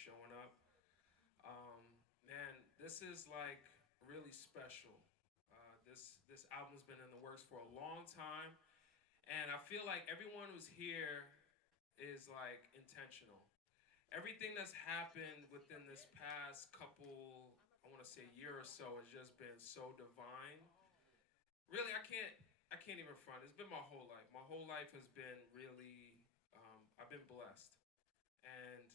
showing up. Man, this is like really special. This album's been in the works for a long time, and I feel like everyone who's here is like intentional. Everything that's happened within this past couple, I want to say year or so, has just been so divine. Really, I can't even front. It's been my whole life. My whole life has been really, I've been blessed, and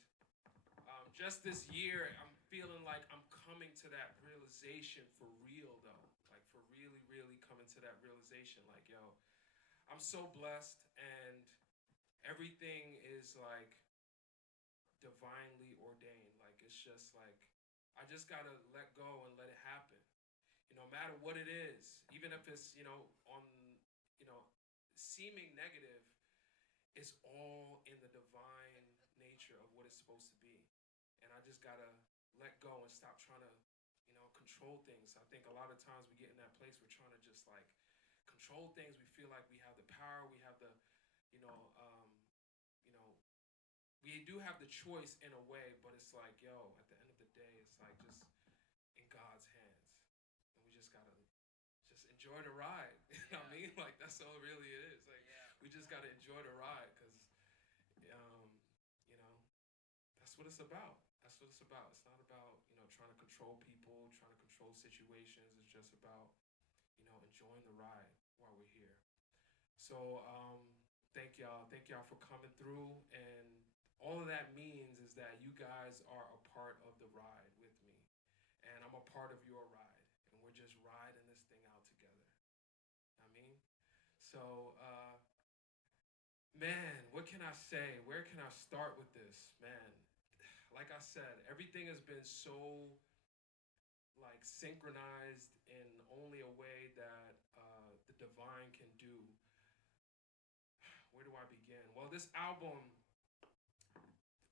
just this year, I'm feeling like I'm coming to that realization for real, though. Like, for really, really coming to that realization. Like, yo, I'm so blessed, and everything is like divinely ordained. Like, it's just like, I just gotta let go and let it happen. No matter what it is, even if it's, on, you know, seeming negative, it's all in the divine nature of what it's supposed to be. And I just gotta let go and stop trying to, control things. I think a lot of times we get in that place we're trying to just like control things. We feel like we have the power, we have the, you know, um, you know, we do have the choice in a way, but it's like, yo, at the end of the day, it's like just in God's hands, and we just gotta just enjoy the ride. You know what I mean? Like that's all really it is. Like we just gotta enjoy the ride, because um, you know, that's what it's about. That's what it's about. It's not about, trying to control people, trying to control situations. It's just about, enjoying the ride while we're here. So thank y'all. Thank y'all for coming through. And all of that means is that you guys are a part of the ride with me. And I'm a part of your ride. And we're just riding this thing out together. I mean? So, man, what can I say? Where can I start with this? Man, like I said, everything has been so like synchronized in only a way that the divine can do. Where do I begin? Well, this album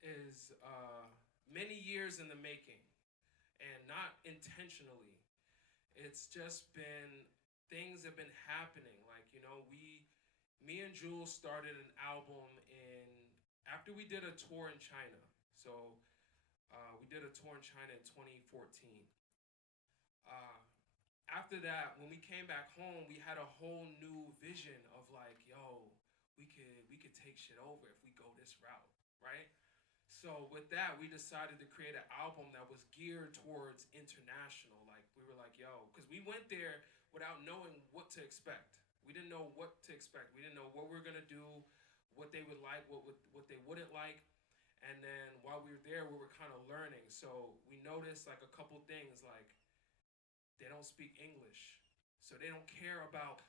is many years in the making, and not intentionally. It's just been things have been happening. Like me and Jules started an album in after we did a tour in China. So we did a tour in China in 2014. Uh, After that, when we came back home, we had a whole new vision of like, yo, we could take shit over if we go this route, right? So with that, we decided to create an album that was geared towards international. Like we were like, yo, because we went there without knowing what to expect. We didn't know what to expect. We didn't know what we were gonna do, what they would like, what they wouldn't like. And then while we were there, we were kind of learning. So we noticed like a couple things, like they don't speak English, so they don't care about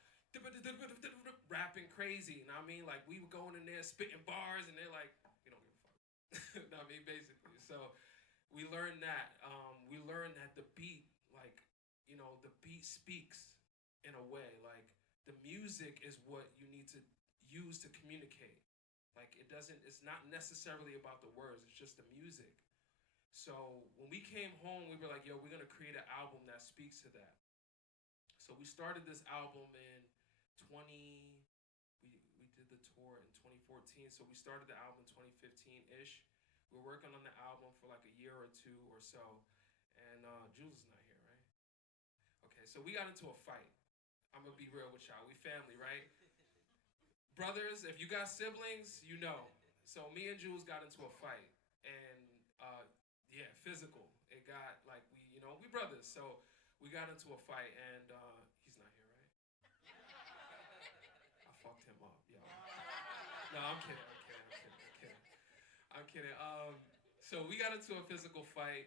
rapping crazy. You know what I mean? Like we were going in there spitting bars, and they're like, we don't give a fuck. You know what I mean? Basically, so we learned that. We learned that the beat, like the beat speaks in a way. Like the music is what you need to use to communicate. Like it doesn't. It's not necessarily about the words. It's just the music. So when we came home, we were like, yo, we're gonna create an album that speaks to that. So we started this album in 20 we did the tour in 2014. So we started the album in 2015-ish. We were working on the album for like a year or two or so. And Jules is not here, right? Okay, so we got into a fight. I'm gonna be real with y'all. We family, right? Brothers, if you got siblings, you know. So me and Jules got into a fight. And yeah, physical. It got like we brothers. So we got into a fight, and he's not here, right? I fucked him up, yo. No, I'm kidding. I'm kidding. So we got into a physical fight.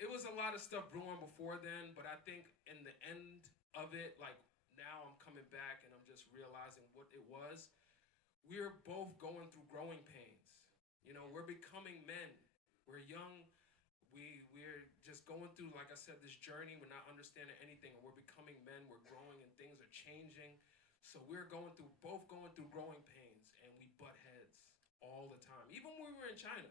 It was a lot of stuff brewing before then, but I think in the end of it, like now I'm coming back and I'm just realizing what it was. We're both going through growing pains. We're becoming men. We're young. We're just going through, like I said, this journey. We're not understanding anything, and we're becoming men. We're growing, and things are changing. So we're both going through growing pains, and we butt heads all the time. Even when we were in China,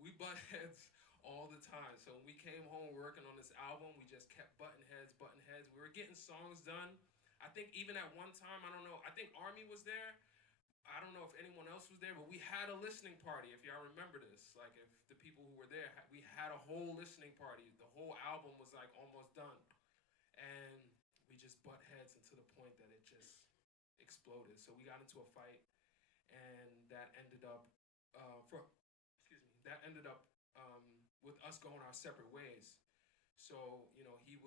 we butt heads all the time. So when we came home working on this album, we just kept butting heads, butting heads. We were getting songs done. I think even at one time, I don't know, I think Army was there. I don't know if anyone else was there, but we had a listening party, if y'all remember this. Like, if the people who were there, we had a whole listening party. The whole album was like almost done, and we just butt heads into the point that it just exploded. So we got into a fight, and that ended up that ended up with us going our separate ways. So he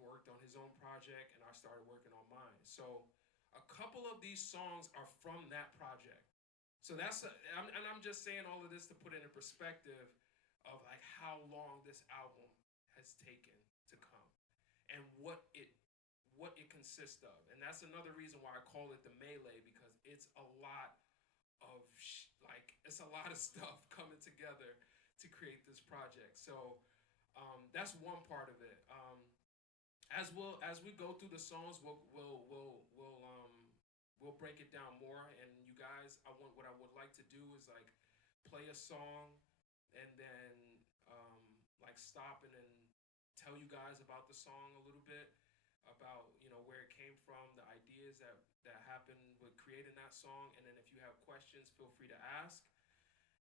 worked on his own project, and I started working on mine. So a couple of these songs are from that project. So and I'm just saying all of this to put it in perspective of like how long this album has taken to come, and what it consists of. And that's another reason why I call it the Melee, because it's a lot of it's a lot of stuff coming together to create this project. So that's one part of it. As we go through the songs, we'll break it down more. And you guys, what I would like to do is like play a song, and then like stop and then tell you guys about the song a little bit, about where it came from, the ideas that happened with creating that song. And then if you have questions, feel free to ask,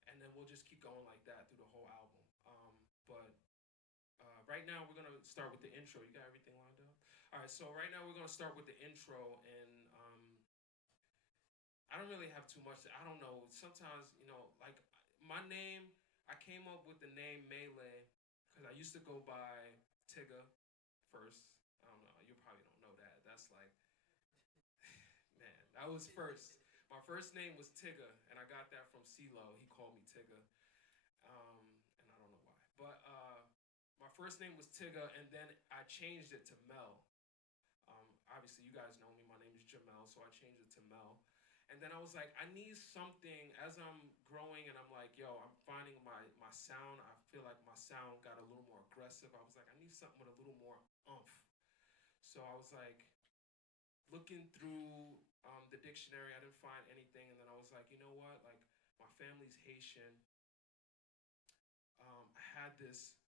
and then we'll just keep going like that through the whole album. But right now we're gonna start with the intro. You got everything lined up? All right. So right now we're gonna start with the intro, and I don't really have too much. I don't know. Sometimes like my name, I came up with the name Melee because I used to go by Tigger first. I don't know. You probably don't know that. That's like, man, that was first. My first name was Tigger, and I got that from CeeLo. He called me Tigger, and I don't know why. But my first name was Tigger, and then I changed it to Mel. Obviously, you guys know me. My name is Jamel, so I changed it to Mel. And then I was like, I need something as I'm growing, and I'm like, yo, I'm finding my sound. I feel like my sound got a little more aggressive. I was like, I need something with a little more oomph. So I was like, looking through the dictionary, I didn't find anything. And then I was like, you know what? Like, my family's Haitian. I had this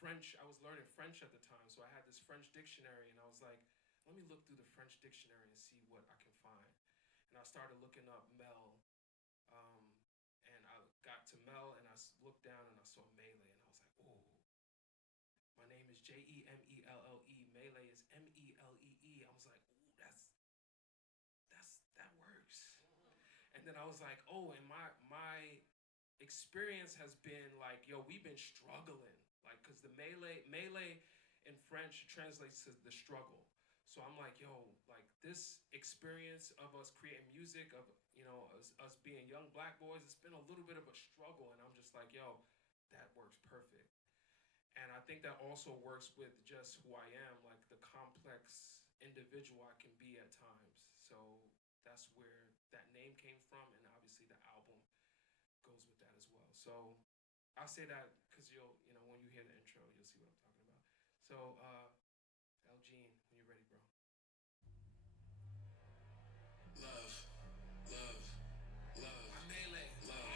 French. I was learning French at the time, so I had this French dictionary, and I was like, let me look through the French dictionary and see what I can find. And I started looking up Mel, and I got to Mel, and I looked down and I saw Melee, and I was like, oh, my name is Jemelle. Melee is Melee. I was like, ooh, that works. And then I was like, oh, and my experience has been like, yo, we've been struggling, like, because the Melee in French translates to the struggle. So I'm like, yo, like this experience of us creating music, of us being young black boys, it's been a little bit of a struggle, and I'm just like, yo, that works perfect. And I think that also works with just who I am, like the complex individual I can be at times. So that's where that name came from, and obviously the album goes with that as well. So I'll say that because when you hear the intro, you'll see what I'm talking about. So Elgene, when you're ready, bro. Love, love, love. My Melee. Love.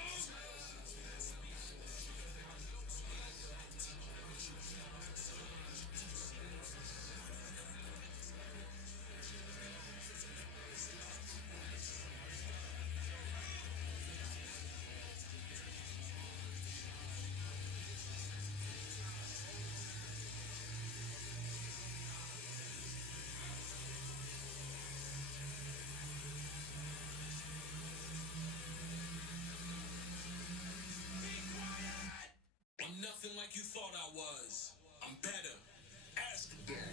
I'm nothing like you thought I was. I'm better. Ask about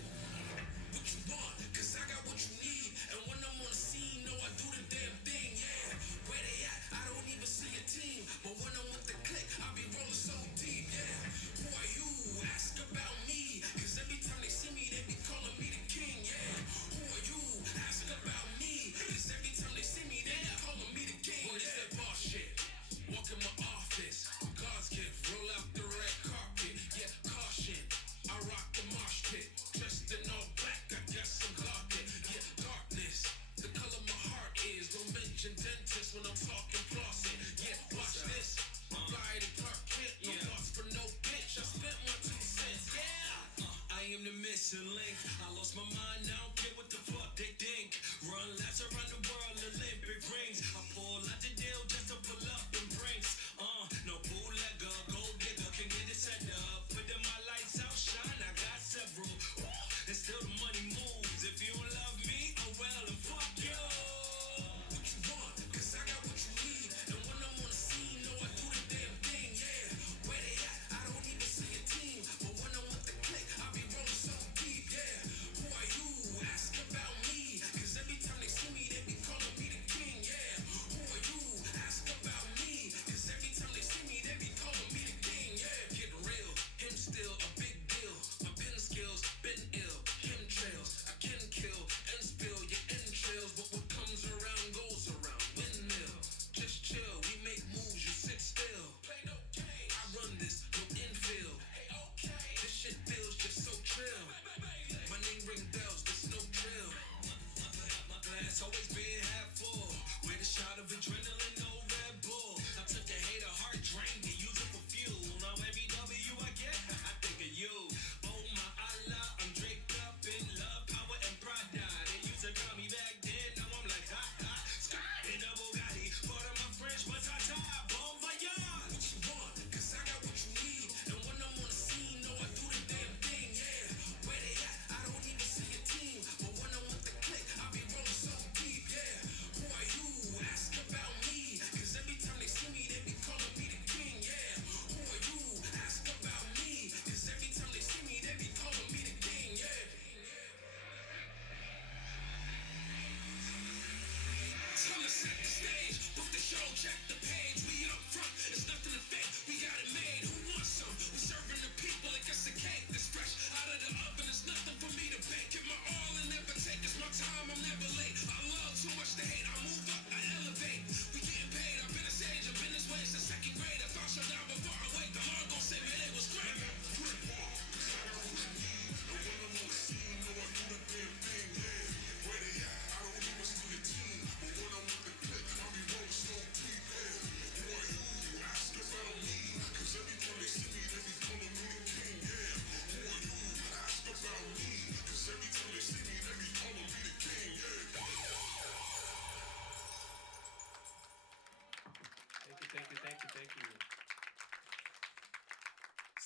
what you want, cause I got what you need. And when I'm on the scene, no, I do the damn thing, yeah. Where they at? I don't even see a team. But when I'm with the click, I be rolling so deep, yeah. Who are you? Ask about me. Cause every time they see me, they be calling me the king, yeah. Who are you? Ask about me. Cause every time they see me, they be calling me the king. What is that boss shit? Walk in my office. God's gift. Roll out the red carpet. Yeah, caution. I rock the mosh pit. Dressed in all black. I guess I'm gothic. Yeah, darkness. The color my heart is. Don't mention dentist when I'm talking flossing. Yeah, watch this.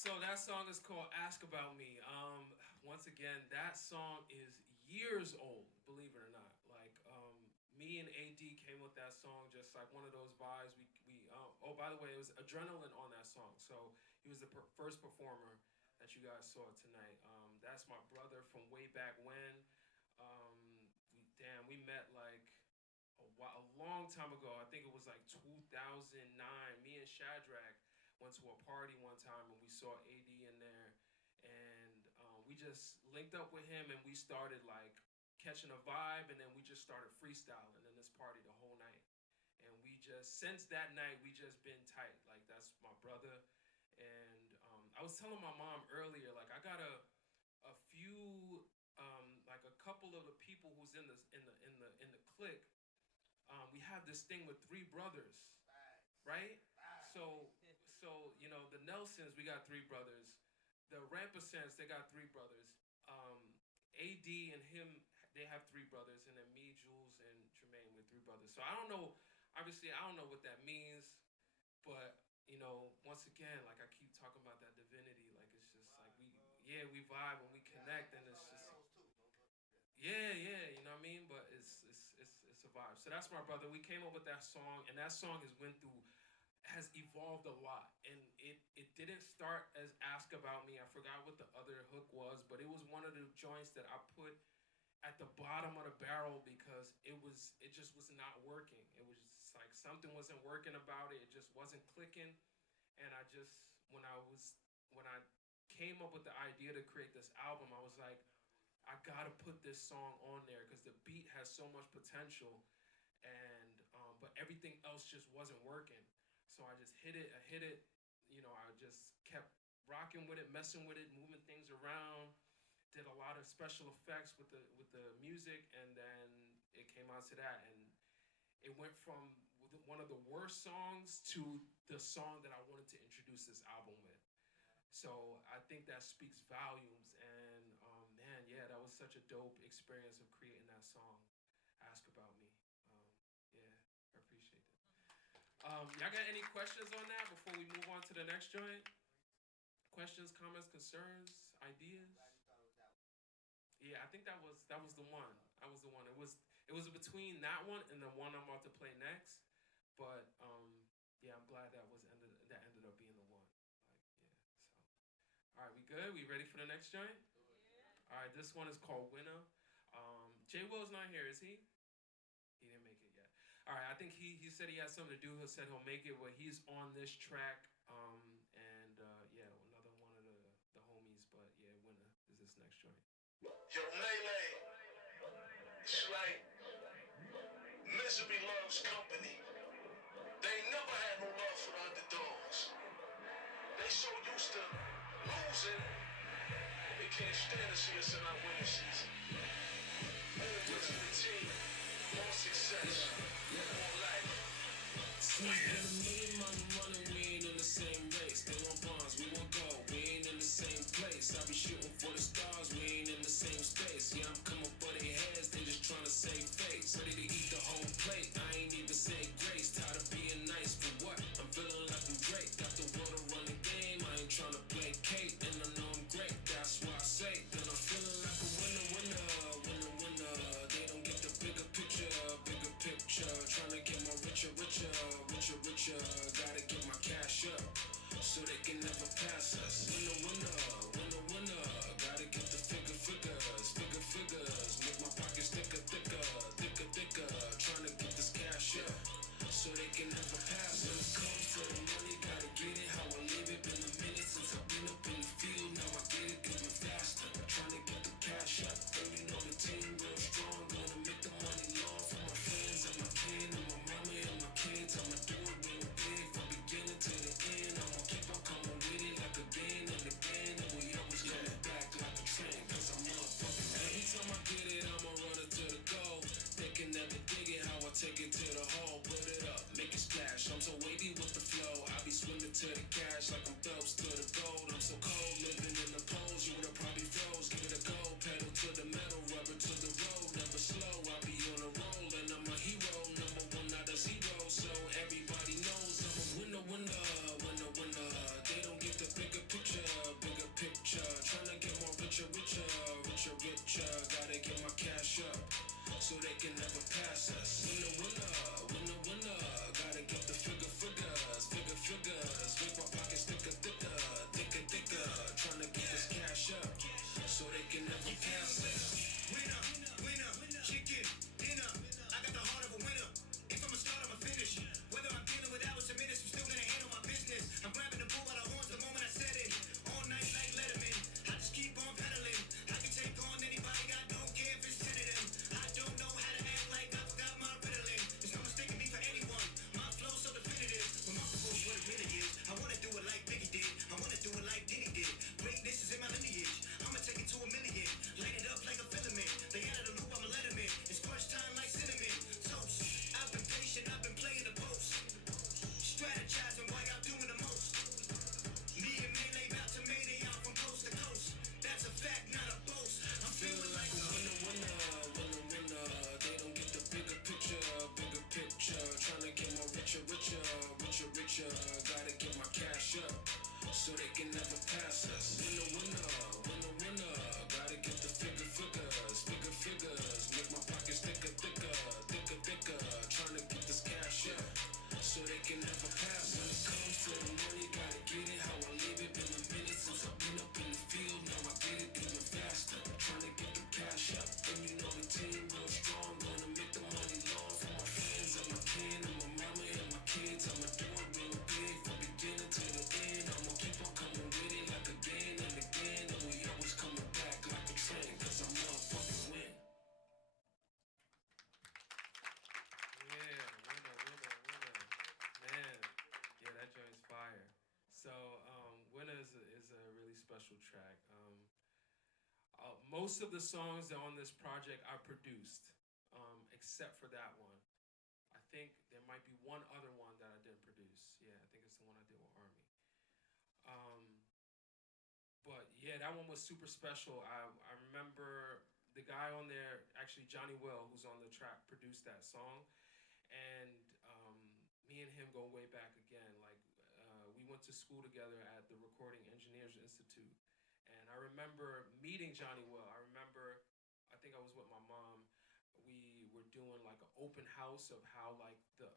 So that song is called "Ask About Me." Once again, that song is years old, believe it or not. Me and AD came with that song, just like one of those vibes. Oh, by the way, it was Adrenaline on that song. So he was the first performer that you guys saw tonight. That's my brother from way back when. We met like a long time ago. I think it was like 2009. Me and Shadrach went to a party one time and we saw AD in there, and we just linked up with him and we started like catching a vibe, and then we just started freestyling in this party the whole night. And we just since that night we just been tight. Like that's my brother, and I was telling my mom earlier, like I got a few like a couple of the people who's in the clique. We have this thing with three brothers, right? So the Nelsons, we got three brothers. The Rampasants, they got three brothers. Um, AD and him, they have three brothers, and then me, Jules, and Jermaine, we're three brothers. So I don't know. Obviously, I don't know what that means, but once again, like I keep talking about that divinity, like it's just like we vibe and we connect, and it's just yeah, you know what I mean. But it's a vibe. So that's my brother. We came up with that song, and that song has evolved a lot, and it didn't start as "Ask About Me." I forgot what the other hook was, but it was one of the joints that I put at the bottom of the barrel because it just was not working. It was just like something wasn't working about it. It just wasn't clicking, and when I came up with the idea to create this album, I was like, I gotta put this song on there because the beat has so much potential, and but everything else just wasn't working. So I just hit it. I hit it. I just kept rocking with it, messing with it, moving things around. Did a lot of special effects with the music, and then it came out to that, and it went from one of the worst songs to the song that I wanted to introduce this album with. So I think that speaks volumes, and man, yeah, that was such a dope experience of creating that song. "Ask About Me." Yeah, I appreciate it. Y'all got any questions on that before we move on to the next joint? Questions, comments, concerns, ideas? Yeah, I think that was the one. That was the one. It was between that one and the one I'm about to play next. But yeah, I'm glad that ended up being the one. Like, yeah. So, all right, we good? We ready for the next joint? All right, this one is called "Winner." Jay Will's not here, is he? He didn't make it yet. All right, I think he said he has something to do. He said he'll make it, but he's on this track. And yeah, another one of the homies. But yeah, "Winner" is this next joint. Yo, Melee, it's like misery loves company. They ain't never had no love for the underdogs. They so used to losing, they can't stand to see us in our winning season. More wins for the team, more success, more life. Since been a million money running, we ain't in the same race. They want bonds, we want gold, we ain't in the same place. I be shooting for the stars, we ain't in the same space. Yeah, I'm coming for their heads, they just trying to save face. Ready to eat the whole plate, I ain't even say grace. Tired of being nice for what? I'm feeling like I'm great. Got the world to run the game, I ain't trying to play Kate. And I know I'm great, that's why I say. Then I'm feeling like a winner. They don't get the bigger picture. Trying to get more richer. Gotta get my cash up, so they can never pass us. Winner. Gotta get the figures. Make my pockets thicker. Trying to get this cash up, so they can never pass us. When it comes to the money, gotta get it how I live it. Been a minute since I've been up in the field, now I get it even faster. Trying to get the cash up, and you know the team real strong. Gonna make the money long for my friends and my kin and my mama and my kids. I'ma do it real big from beginning to the end. I'ma keep on coming with it like again and again, and we always coming back like a trend. Cause I'm motherfucking every time I get it, I'ma run it to the goal. They can never dig it how I take it to the hole. Put it up, make it splash. I'm so wavy with the flow. I be swimming to the cash like I'm Phelps to the gold. I'm so cold, living in the poles. You would've probably froze. Give it a go, pedal to the metal, rubber to the road. Never slow, I be on a roll, and I'm a hero. Number one, not a zero. So everybody knows I'm a winner. They don't get the bigger picture. So Winner is a really special track. Most of the songs on this project I produced, except for that one. I think there might be one other one that I didn't produce. Yeah, I think it's the one I did with Army. Um, but yeah, that one was super special. I remember the guy on there, actually Johnny Will, who's on the track, produced that song, and um, me and him go way back again. Like we went to school together at the Recording Engineers Institute, and I remember meeting Johnny Will. I remember, I think I was with my mom. We were doing like an open house of how like the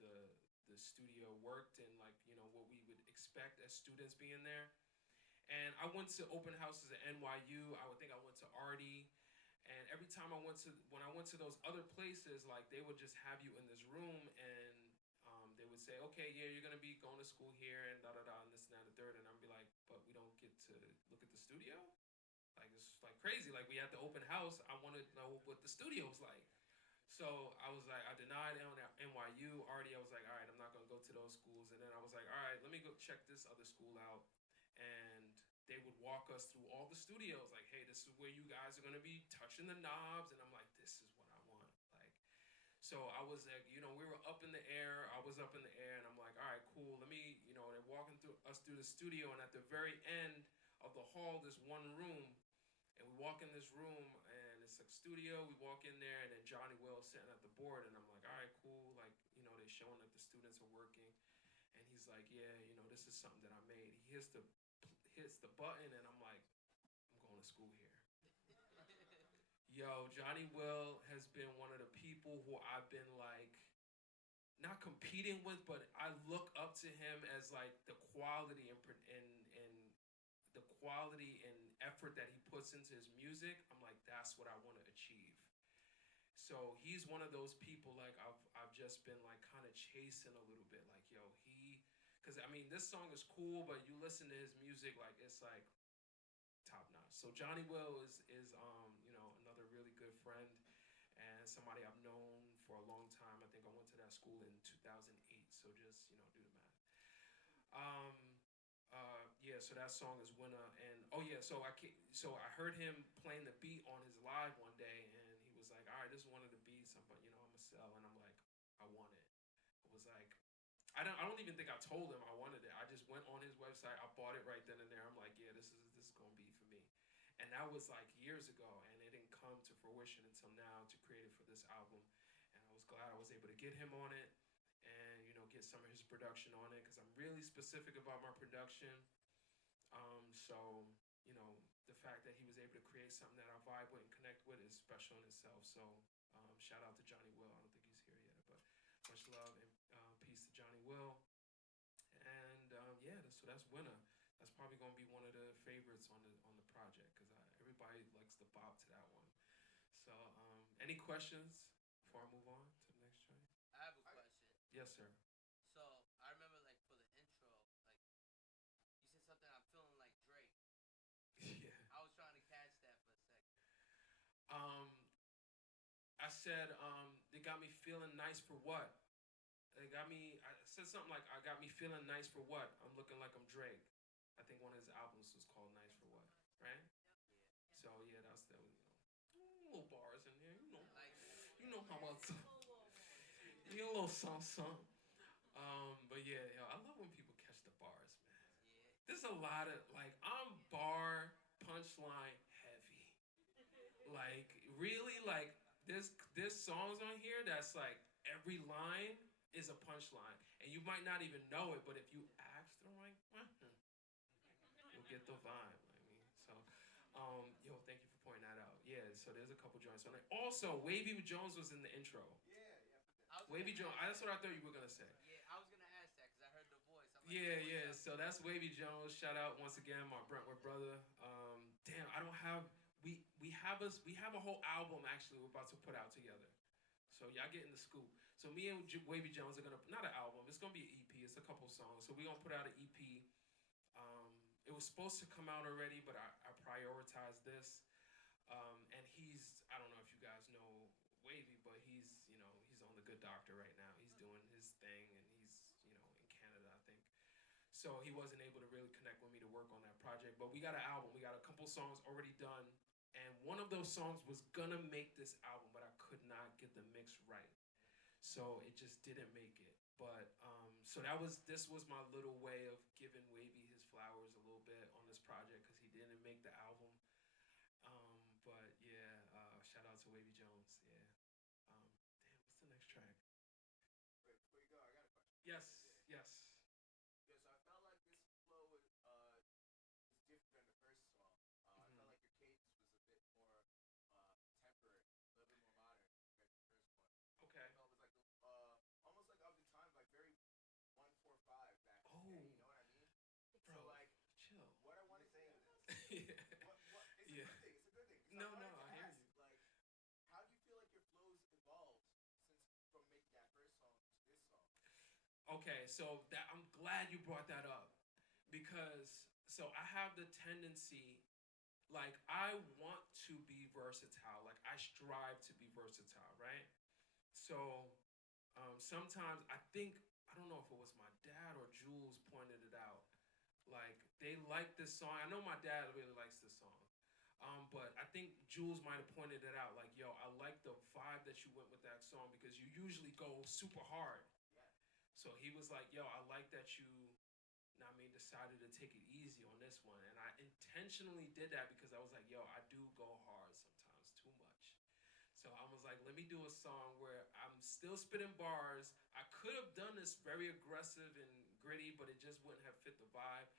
the studio worked and like what we would expect as students being there. And I went to open houses at NYU. I would think I went to Artie. And every time when I went to those other places, like they would just have you in this room and they would say, okay, yeah, you're gonna be going to school here and da da da and this and that and the third. And I'd be like, but we don't get to look at the studio? Like it's like crazy. Like we had the open house. I wanted to know what the studio's like. So I was like, I denied NYU. Already, I was like, all right, I'm not gonna go to those schools. And then I was like, all right, let me go check this other school out. And they would walk us through all the studios. Like, hey, this is where you guys are gonna be touching the knobs. And I'm like, this is what I want. Like, so I was like, we were up in the air. I was up in the air, and I'm like, all right, cool. Let me, they're walking through us through the studio, and at the very end of the hall, there's one room, and we walk in this room, and it's like studio. We walk in there, and then Johnny Will sitting at the board, and I'm like, all right, cool. Like, they're showing like the students are working, and he's like, yeah, this is something that I made. He hits the button, and I'm like, I'm going to school here. Yo, Johnny Will has been one of the people who I've been like not competing with, but I look up to him as like the quality and the quality and effort that he puts into his music. I'm like, that's what I want to achieve. So he's one of those people like I've just been like kind of chasing a little bit. Like, yo, because I mean this song is cool, but you listen to his music, like it's like top notch. So Johnny Will is another really good friend and somebody I've known for a long time. I think I went to that school in 2008. So just do the math. Um, yeah. So that song is Winner, and oh yeah. So I heard him playing the beat on his live one day, and he was like, "All right, this is one of the beats. I'm gonna sell," and I'm like, "I want it." I was like, I don't even think I told him I wanted it. I just went on his website. I bought it right then and there. I'm like, yeah, this is gonna be for me. And that was like years ago, and it didn't come to fruition until now to create it for this album. And I was glad I was able to get him on it, and get some of his production on it because I'm really specific about my production. So the fact that he was able to create something that I vibe with and connect with is special in itself. So shout out to Johnny Will. I don't think he's here yet, but much love and peace to Johnny Will. And yeah, so that's Winner. That's probably gonna be one of the favorites on the project because everybody likes the bop to that one. So any questions before I move on to the next track? I have a question. Yes, sir. So I remember like for the intro, like you said something. I'm feeling like Drake. Yeah. I was trying to catch that for a second. Um, I said they got me feeling nice for what? They got me. I said something like, "I got me feeling nice for what? I'm looking like I'm Drake." I think one of his albums was called "Nice for What," right? So yeah, that's that. Little bars in there, I like that. you know how much. You a little something. But yeah, yo, I love when people catch the bars, man. Yeah. There's a lot of like I'm bar punchline heavy. Like really, like there's songs on here that's like every line is a punchline, and you might not even know it, but if you ask the right question, you'll get the vibe. I mean, so yo, thank you for pointing that out. Yeah, so there's a couple joints on it. Also, Wavy Jones was in the intro. Wavy Jones. That's what I thought you were gonna say. Yeah, I was gonna ask that because I heard the voice. I'm like, Yeah, what's yeah. up? So that's Wavy Jones. Shout out once again, my Brentwood brother. Damn, I don't have. We have a whole album actually we're about to put out together. So y'all getting the scoop. So me and Wavy Jones are gonna not an album. It's gonna be an EP. It's a couple songs. So we gonna put out an EP. It was supposed to come out already, but I prioritized this. And he's I don't know if you guys know Wavy, but he's on the Good Doctor right now. He's doing his thing, and he's in Canada, I think. So he wasn't able to really connect with me to work on that project. But we got an album. We got a couple songs already done. And one of those songs was gonna make this album, but I could not get the mix right. So it just didn't make it. But so this was my little way of giving Wavy his flowers a little bit on this project because he didn't make the album. But yeah, shout out to Wavy Jones. Yeah. Damn, what's the next track? Wait, before you go, I got a question. Yes, yes. Yeah, so I felt like this flow is different than the first song. I felt like your cadence was a bit more temperate, a little bit more modern compared to the first one. Okay. I felt it was like almost like of the time, like very 145 back in the Oh, day. You know what I mean? So bro, like, chill. what I want to say is, Yeah. what it's a Yeah. good thing. It's a good thing. 'Cause No, I no, wanted to I hear ask, you. like, how do you feel like your flows evolved since from making that first song to this song? Okay, so that I'm glad you brought that up because so I have the tendency, like I want to be versatile, like I strive to be versatile, right? So sometimes I think I don't know if it was my dad or Jules pointed it out. Like they like this song. I know my dad really likes this song. But I think Jules might have pointed it out. Like, yo, I like the vibe that you went with that song because you usually go super hard. Yeah. So he was like, yo, I like that you, I mean, decided to take it easy on this one. And I intentionally did that because I was like, yo, I do go hard sometimes, too much. So I was like, let me do a song where I'm still spitting bars. I could have done this very aggressive and gritty, but it just wouldn't have fit the vibe.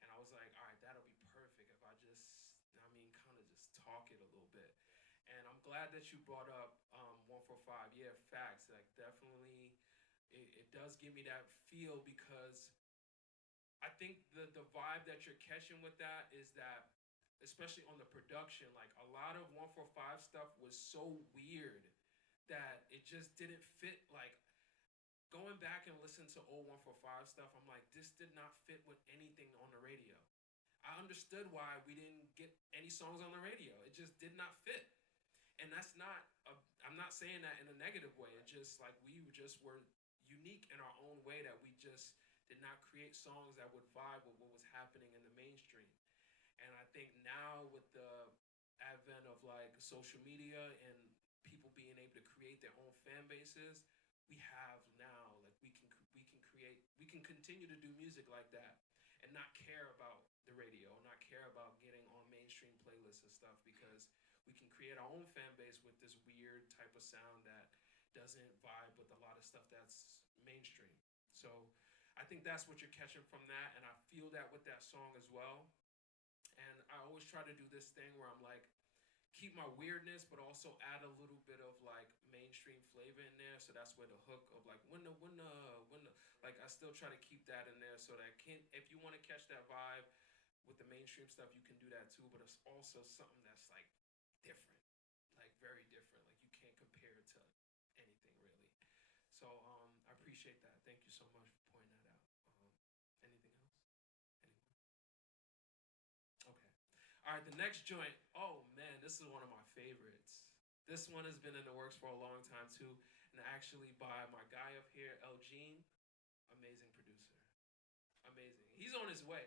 And I was like, all right, that'll be perfect if I just, I mean, kind of just talk it a little bit. And I'm glad that you brought up 145. Yeah, facts. Like, definitely, it does give me that feel because I think the vibe that you're catching with that is that, especially on the production, like a lot of 145 stuff was so weird that it just didn't fit. Like going back and listening to old 145 stuff, I'm like, this did not fit with anything on the radio. I understood why we didn't get any songs on the radio. It just did not fit. And that's not, I'm not saying that in a negative way. It just like we just were unique in our own way that we just did not create songs that would vibe with what was happening in the mainstream. And I think now with the advent of like social media and people being able to create their own fan bases, we have now like we can continue to do music like that and not care about the radio, not care about getting on mainstream playlists and stuff because we can create our own fan base with this weird type of sound that doesn't vibe with a lot of stuff that's mainstream. So I think that's what you're catching from that, and I feel that with that song as well. And I always try to do this thing where I'm like, keep my weirdness, but also add a little bit of like mainstream flavor in there. So that's where the hook of like when the like I still try to keep that in there so that can if you want to catch that vibe with the mainstream stuff, you can do that too. But it's also something that's like different, like very different. Like you can't compare it to anything really. So I appreciate that. Thank you so much for pointing that out. Anything else? Anyone? Okay. All right, the next joint. Oh man, this is one of my favorites. This one has been in the works for a long time too, and actually by my guy up here, El Gene, amazing producer, amazing. He's on his way.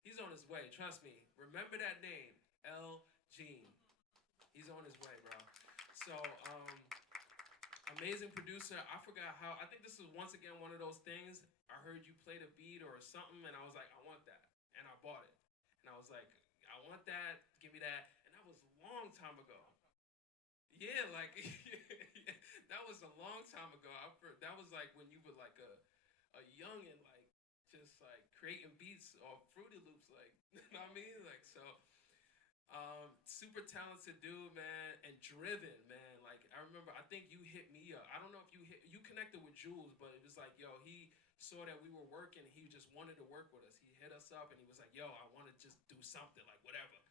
He's on his way. Trust me. Remember that name, El Gene. He's on his way, bro. So, amazing producer. I forgot how. I think this is once again one of those things. I heard you play the beat or something, and I was like, I want that, and I bought it. And I was like, I want that. Give me that. And that was a long time ago. Yeah, like that was a long time ago. That was like when you were like a young and like just like creating beats off Fruity Loops, like you know what I mean? Like so, super talented dude, man, and driven, man. Like I remember, I think you hit me up. I don't know if you connected with Jules, but it was like, yo, he saw that we were working. And he just wanted to work with us. He hit us up and he was like, yo, I want to just do something, like whatever.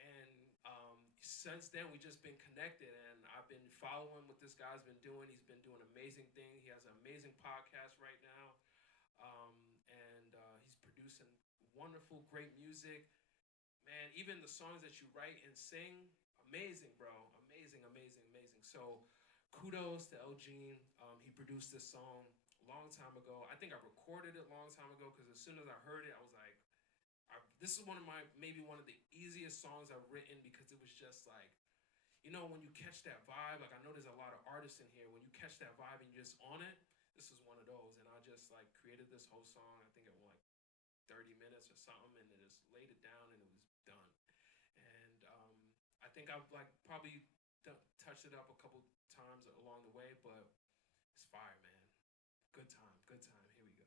And since then, we just been connected, and I've been following what this guy's been doing. He's been doing amazing things. He has an amazing podcast right now, and he's producing wonderful, great music. Man, even the songs that you write and sing, amazing, bro. Amazing, amazing, amazing. So kudos to El Gene. He produced this song a long time ago. I think I recorded it a long time ago because as soon as I heard it, I was like, this is one of my maybe one of the easiest songs I've written because it was just like, when you catch that vibe. Like I know there's a lot of artists in here. When you catch that vibe and you're just on it, this is one of those. And I just like created this whole song. I think it went like 30 minutes or something, and then just laid it down and it was done. And I think I've like probably touched it up a couple times along the way, but it's fire, man. Good time, good time. Here we go.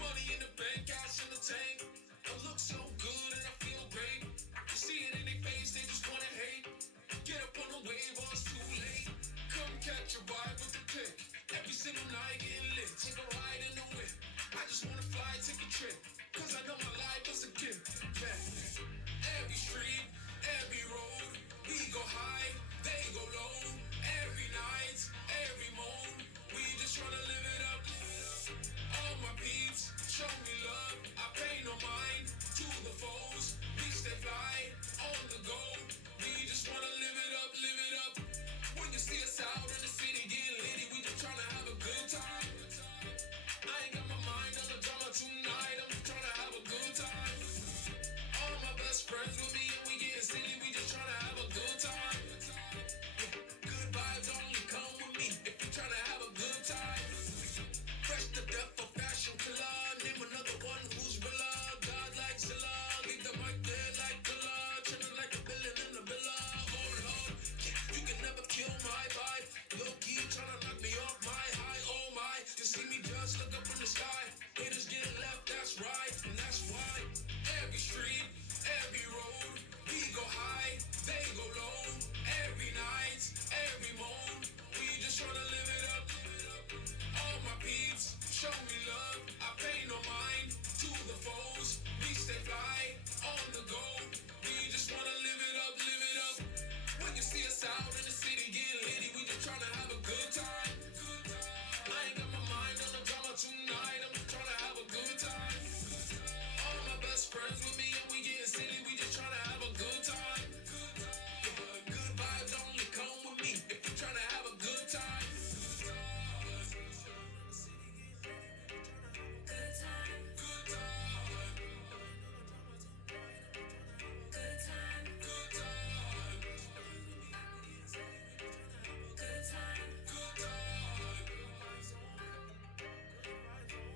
Money in the bank, cash in the tank. I look so good and I feel great. You see it in their face, they just wanna hate. Get up on the wave or it's too late. Come catch a vibe with the click. Every single night getting lit. Take a ride in the whip. I just wanna fly, take a trip. Cause I know my life is a gift. Yeah. Every street, every road. We go high, they go low. Every night, every moan. We just tryna live it up. All my peeps, show me love. I pay no mind to the foes. We stay fly on the go. We just wanna live it up, live it up. When you see us out in the city getting litty, we just tryna have a good time. I ain't got my mind on the drama tonight. I'm just tryna have a good time. All my best friends with me and we getting silly. We just tryna have a good time. Good vibes only come with me if you tryna have a good time. Fresh to death of fashion killer. Name another one who's realer. God like Zilla. Leave the mic there like killer. Chillin' like a villain in the villa. Oh Lord, you can never kill my vibe. Low key tryna knock me off my high. Oh my, you see me just look up in the sky. Haters getting left, that's right, and that's why. Every street, every road, we go high, they go low. Every night, every moan, we just tryna live it up. All my peeps, show me love. I pay no mind to the foes. We stay fly on the go. We just wanna live it up, live it up. When you see us out in the city getting litty, we just tryna have a good time. I ain't got my mind on the drama tonight. I'm just tryna have a good time. All my best friends with me and we getting silly. We just tryna have a good time. Good vibes only come with me if you tryna have a good time.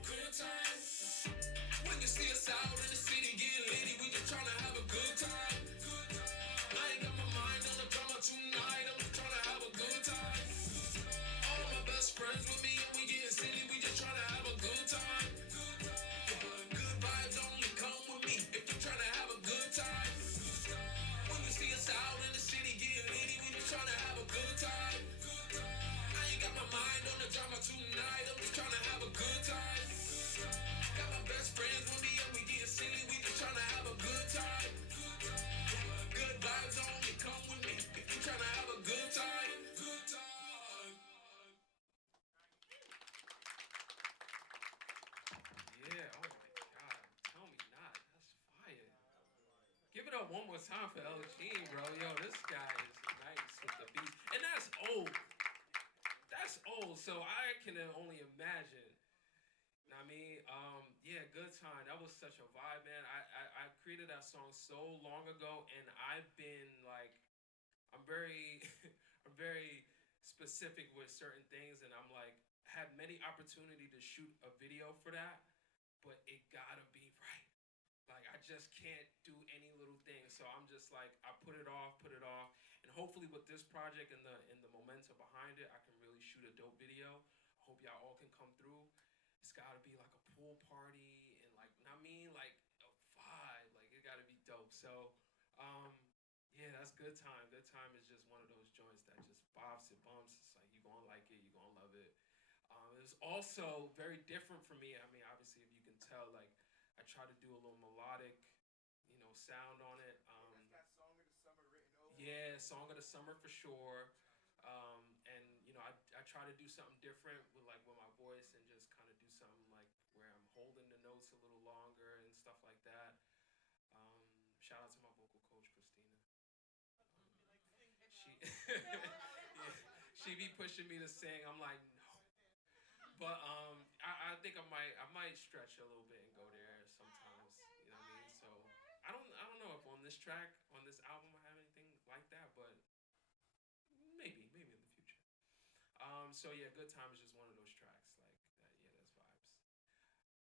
Good time. When you see us out in the city getting litty, we just tryna have a good time. I ain't got my mind on the drama tonight. I'm just tryna have a good time. All my best friends with me and we getting silly. We just tryna have a good time. Good vibes only come with me if you tryna have a good time. When you see us out in the city getting litty, we just tryna have a good time. I ain't got my mind on the drama tonight. I'm just tryna have a good time. Got my best friends with me and we getting silly. We just tryna have a good time. Good vibes only come with me if you tryna have a good time. Good time. Yeah, oh my God. Tell me not. That's fire. Give it up one more time for LG, bro. Yo, this guy is nice with the beat. And that's old. That's old, so I can only imagine. Know what I mean, yeah, good time. That was such a vibe, man. I created that song so long ago, and I've been like, I'm very, I'm very specific with certain things, and I'm like, had many opportunity to shoot a video for that, but it gotta be right. Like I just can't do any little thing, so I'm just like, I put it off, and hopefully with this project and the momentum behind it, I can really shoot a dope video. I hope y'all all can come through. It's gotta be like a pool party and like, I mean, like a vibe. Like it gotta be dope. So, yeah, that's good time. Good time is just one of those joints that just bops and bumps. It's like you gonna like it, you gonna love it. It it's also very different for me. I mean, obviously, if you can tell, like I try to do a little melodic, sound on it. That's that song of the summer written over. Yeah, song of the summer for sure. And I try to do something different with my voice and just kind of do something like where I'm holding the notes a little longer and stuff like that. Um, Shout out to my vocal coach Christina. She yeah, she be pushing me to sing. I'm like no, but I think I might stretch a little bit and go there sometimes. You know what I mean? So I don't know if on this track on this album I have anything like that, but maybe in the future. So yeah, Good Time is just one of those tracks like that. Yeah, that's vibes.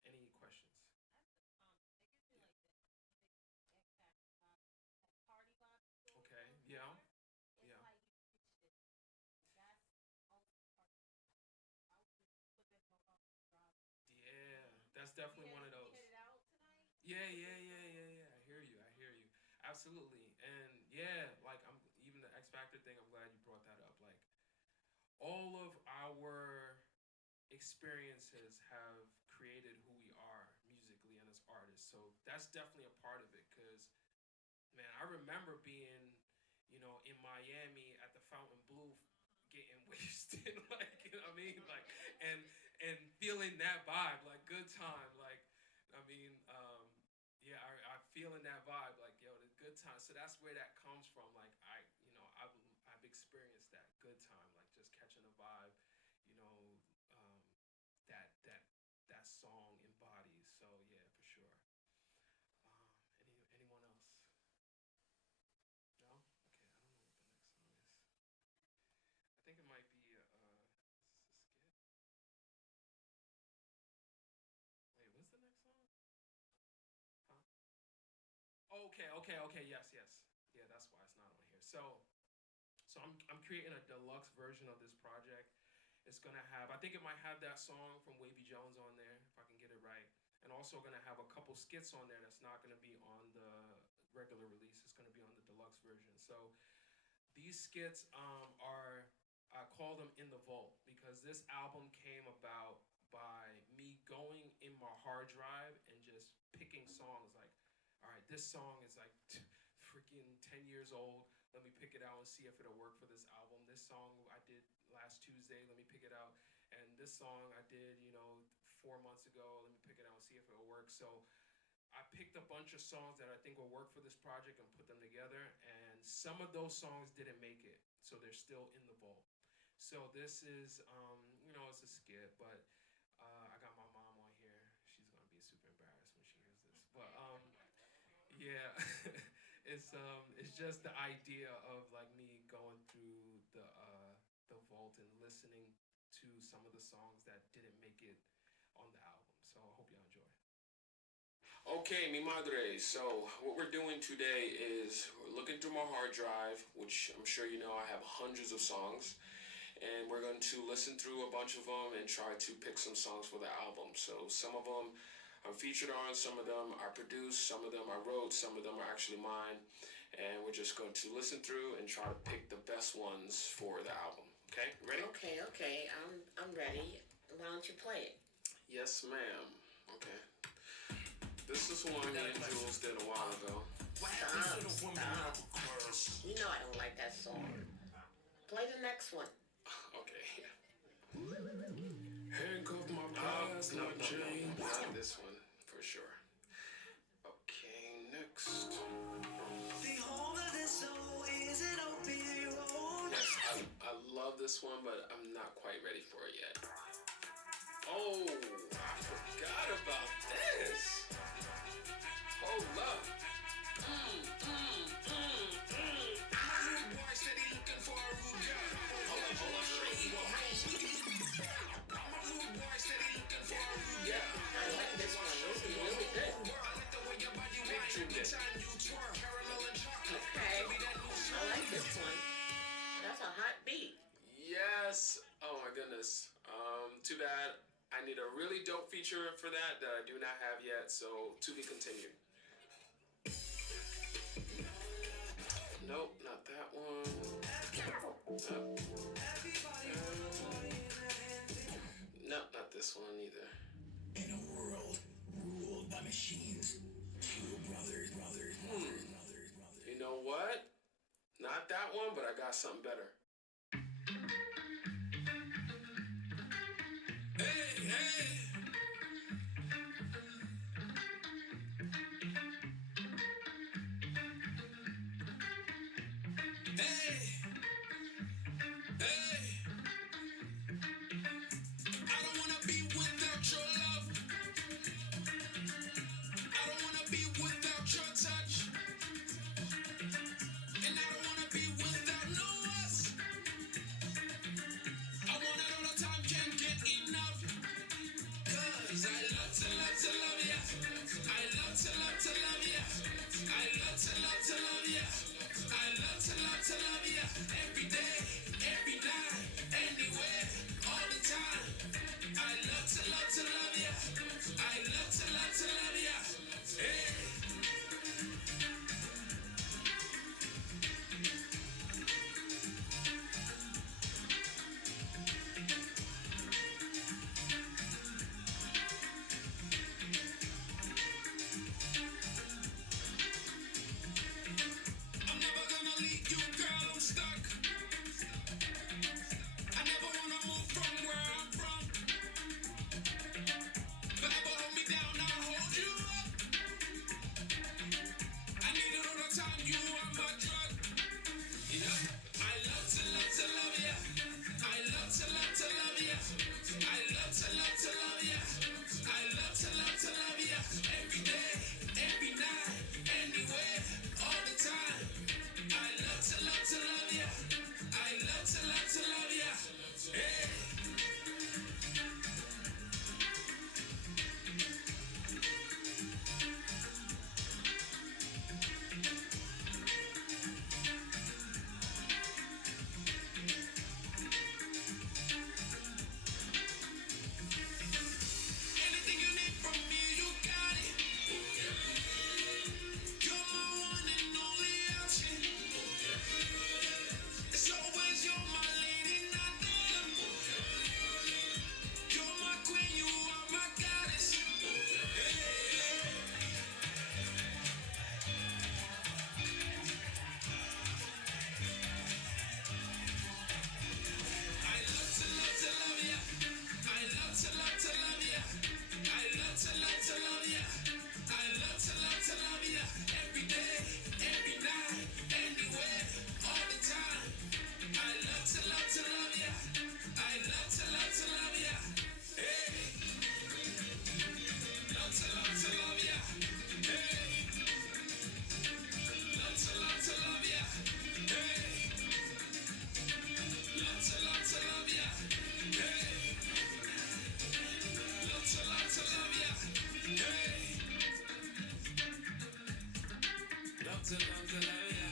Any questions? Okay. Yeah. Yeah. Yeah. That's definitely one of those. Yeah, yeah, yeah, yeah, yeah. I hear you. I hear you. Absolutely. And yeah, like I'm even the X Factor thing. I'm glad you brought that up. Like all of our experiences have created who we are musically and as artists. So that's definitely a part of it. Cause man, I remember being, in Miami at the Fountain Blue, getting wasted, like what I mean, like and feeling that vibe, like good time, like I mean, yeah, I feeling that vibe, like yo, the good time. So that's where that comes from. Like I've experienced that good time, like just catching a vibe, you know, um, that song embodies. So yeah, for sure. Anyone else? No? Okay, I don't know what the next song is. I think it might be is this a skit? Wait, what's the next song? Huh? Oh, okay. Yes. Yeah, that's why it's not on here. So I'm creating a deluxe version of this project. It's gonna have I think it might have that song from Wavy Jones on there if I can get it right, and also gonna have a couple skits on there that's not gonna be on the regular release. It's gonna be on the deluxe version. So these skits are I call them in the vault because this album came about by me going in my hard drive and just picking songs like, all right, this song is like freaking 10 years old. Let me pick it out and see if it'll work for this album. This song I did last Tuesday. Let me pick it out. And this song I did, 4 months ago. Let me pick it out and see if it'll work. So I picked a bunch of songs that I think will work for this project and put them together. And some of those songs didn't make it, so they're still in the vault. So this is, it's a skit, but I got my mom on here. She's gonna be super embarrassed when she hears this. But yeah, it's just the idea of like me going through the vault and listening to some of the songs that didn't make it on the album. So I hope y'all enjoy. Okay, mi madre. So, what we're doing today is we're looking through my hard drive, which I'm sure you know I have hundreds of songs, and we're going to listen through a bunch of them and try to pick some songs for the album. So, some of them I'm featured on, some of them I produced, some of them I wrote, some of them are actually mine, and we're just going to listen through and try to pick the best ones for the album. Okay, ready? Okay. I'm ready. Why don't you play it? Yes, ma'am. Okay. This is one me and Jules did a while ago. Stop. You know I don't like that song. Play the next one. Okay. Handcuff my past, no, not this one for sure. Okay, next. Yes, I love this one, but I'm not quite ready for it yet. Oh, I forgot about this. Hold up. Yeah, I like this one. This is really good. Okay, I like this one. That's a hot beat. Yes. Oh my goodness. Too bad. I need a really dope feature for that I do not have yet. So to be continued. Nope, not that one. No, not machines. Two brothers. You know what? Not that one, but I got something better. Hey. I don't wanna be without your love. I don't wanna be without your touch. And I don't wanna be without no us. I want it all the time, can't get enough. Cause I love to love ya. I love to love ya. I love to love ya. I love to love ya. Every day, every night, anywhere, all the time. I love to love ya. I love to love ya. Hey. I'm never gonna leave you, girl, I'm stuck. I never wanna move from where I'm from. Forever hold me down, I'll hold you up. I need it all the time, you are my drug. Yeah. I love to love ya. I love to love ya. I love to love ya. I love to love ya. Every day, every night, anywhere, all the time. I love to love ya. I love to love ya. Hey. Anything you need from me, you got it. You're my one and only option. It's always you're my lady, not them. You're my queen, you are my goddess. I love to love ya. I love to love ya. I love to love ya. I love to love ya. Every day, every night, anywhere, all the time. I love to love ya. I love to love ya. Hey. Love to love ya. Hey. Love to love ya. Hey. Love to love ya. Hey. Love to love ya. Hey. Love to love ya.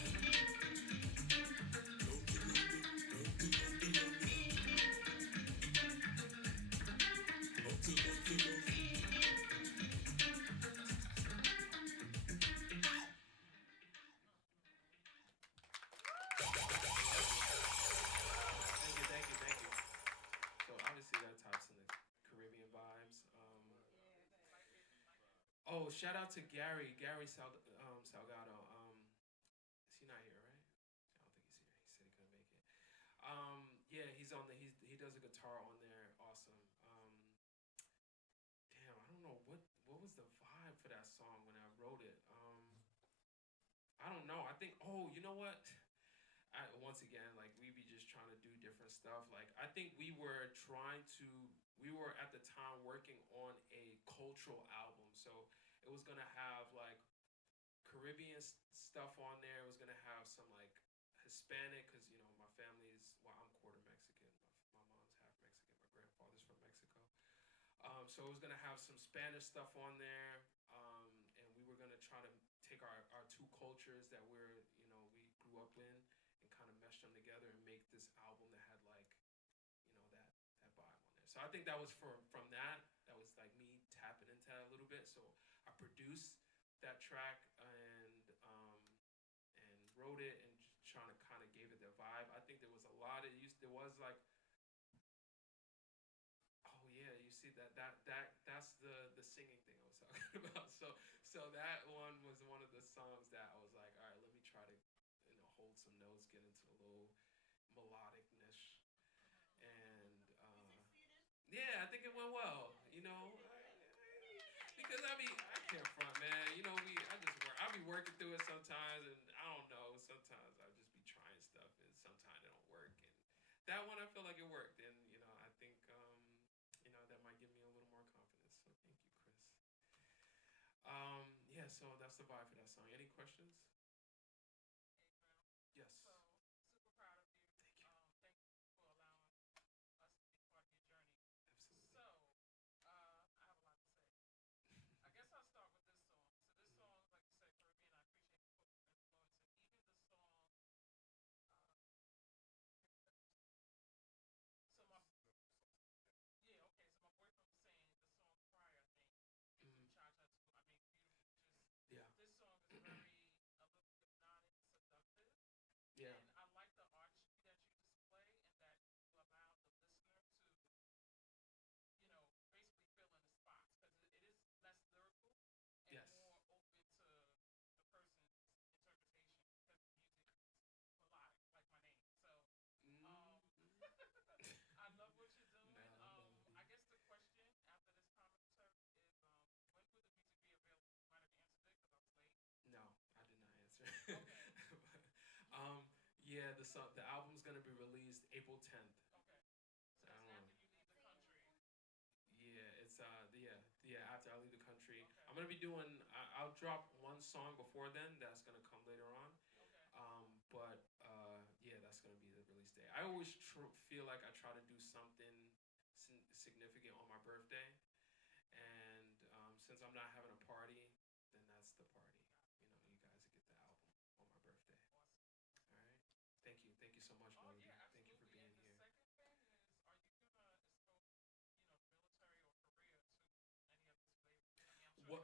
Thank you. So obviously that types in the Caribbean vibes. Oh, shout out to Gary Salgado. Is he not here, right? I don't think he's here. He said he couldn't make it. Yeah, he's on the he does a guitar on there. Awesome. Damn, I don't know what was the vibe for that song when I wrote it. I don't know. I think. Oh, you know what? Once again, like we be just trying to do different stuff. Like I think we were at the time working on a cultural album, so it was gonna have like Caribbean stuff on there. It was gonna have some like Hispanic, because you know my family is, well, I'm quarter Mexican. My mom's half Mexican. My grandfather's from Mexico. So it was gonna have some Spanish stuff on there, and we were gonna try to take our two cultures that we grew up in and kind of mesh them together and make this album that had like that vibe on there. So I think that was from that. That was like me tapping into that a little bit. So I produced that track and wrote it and trying to kind of gave it the vibe. I think there was a lot of there was like, oh yeah, you see that's the singing thing I was talking about. So that one was one of the songs that I was like, all right, let me try to hold some notes, get into a little melodicness, and yeah, I think it went well. Because I can't front, man. I just work. I be working through it sometimes, and I don't know. Sometimes I just be trying stuff, and sometimes it don't work. And that one, I feel like it worked, and I think that might give me a little more confidence. So thank you, Chris. Yeah. So that's the vibe for that song. Any questions? Yes. Absolutely. Mhm. Yeah. Yeah. Yes. No, I did not answer. um, yeah, the album's gonna be released April 10th. I don't know. Yeah, it's yeah after I leave the country. I'm gonna be doing. I'll drop one song before then. That's gonna come later on. But yeah, that's gonna be the release day. I always feel like I try to do something significant on my birthday, and since I'm not having a party, then that's the party. You guys get the album on my birthday. All right. Thank you so much, Melody. Thank you for being here. What?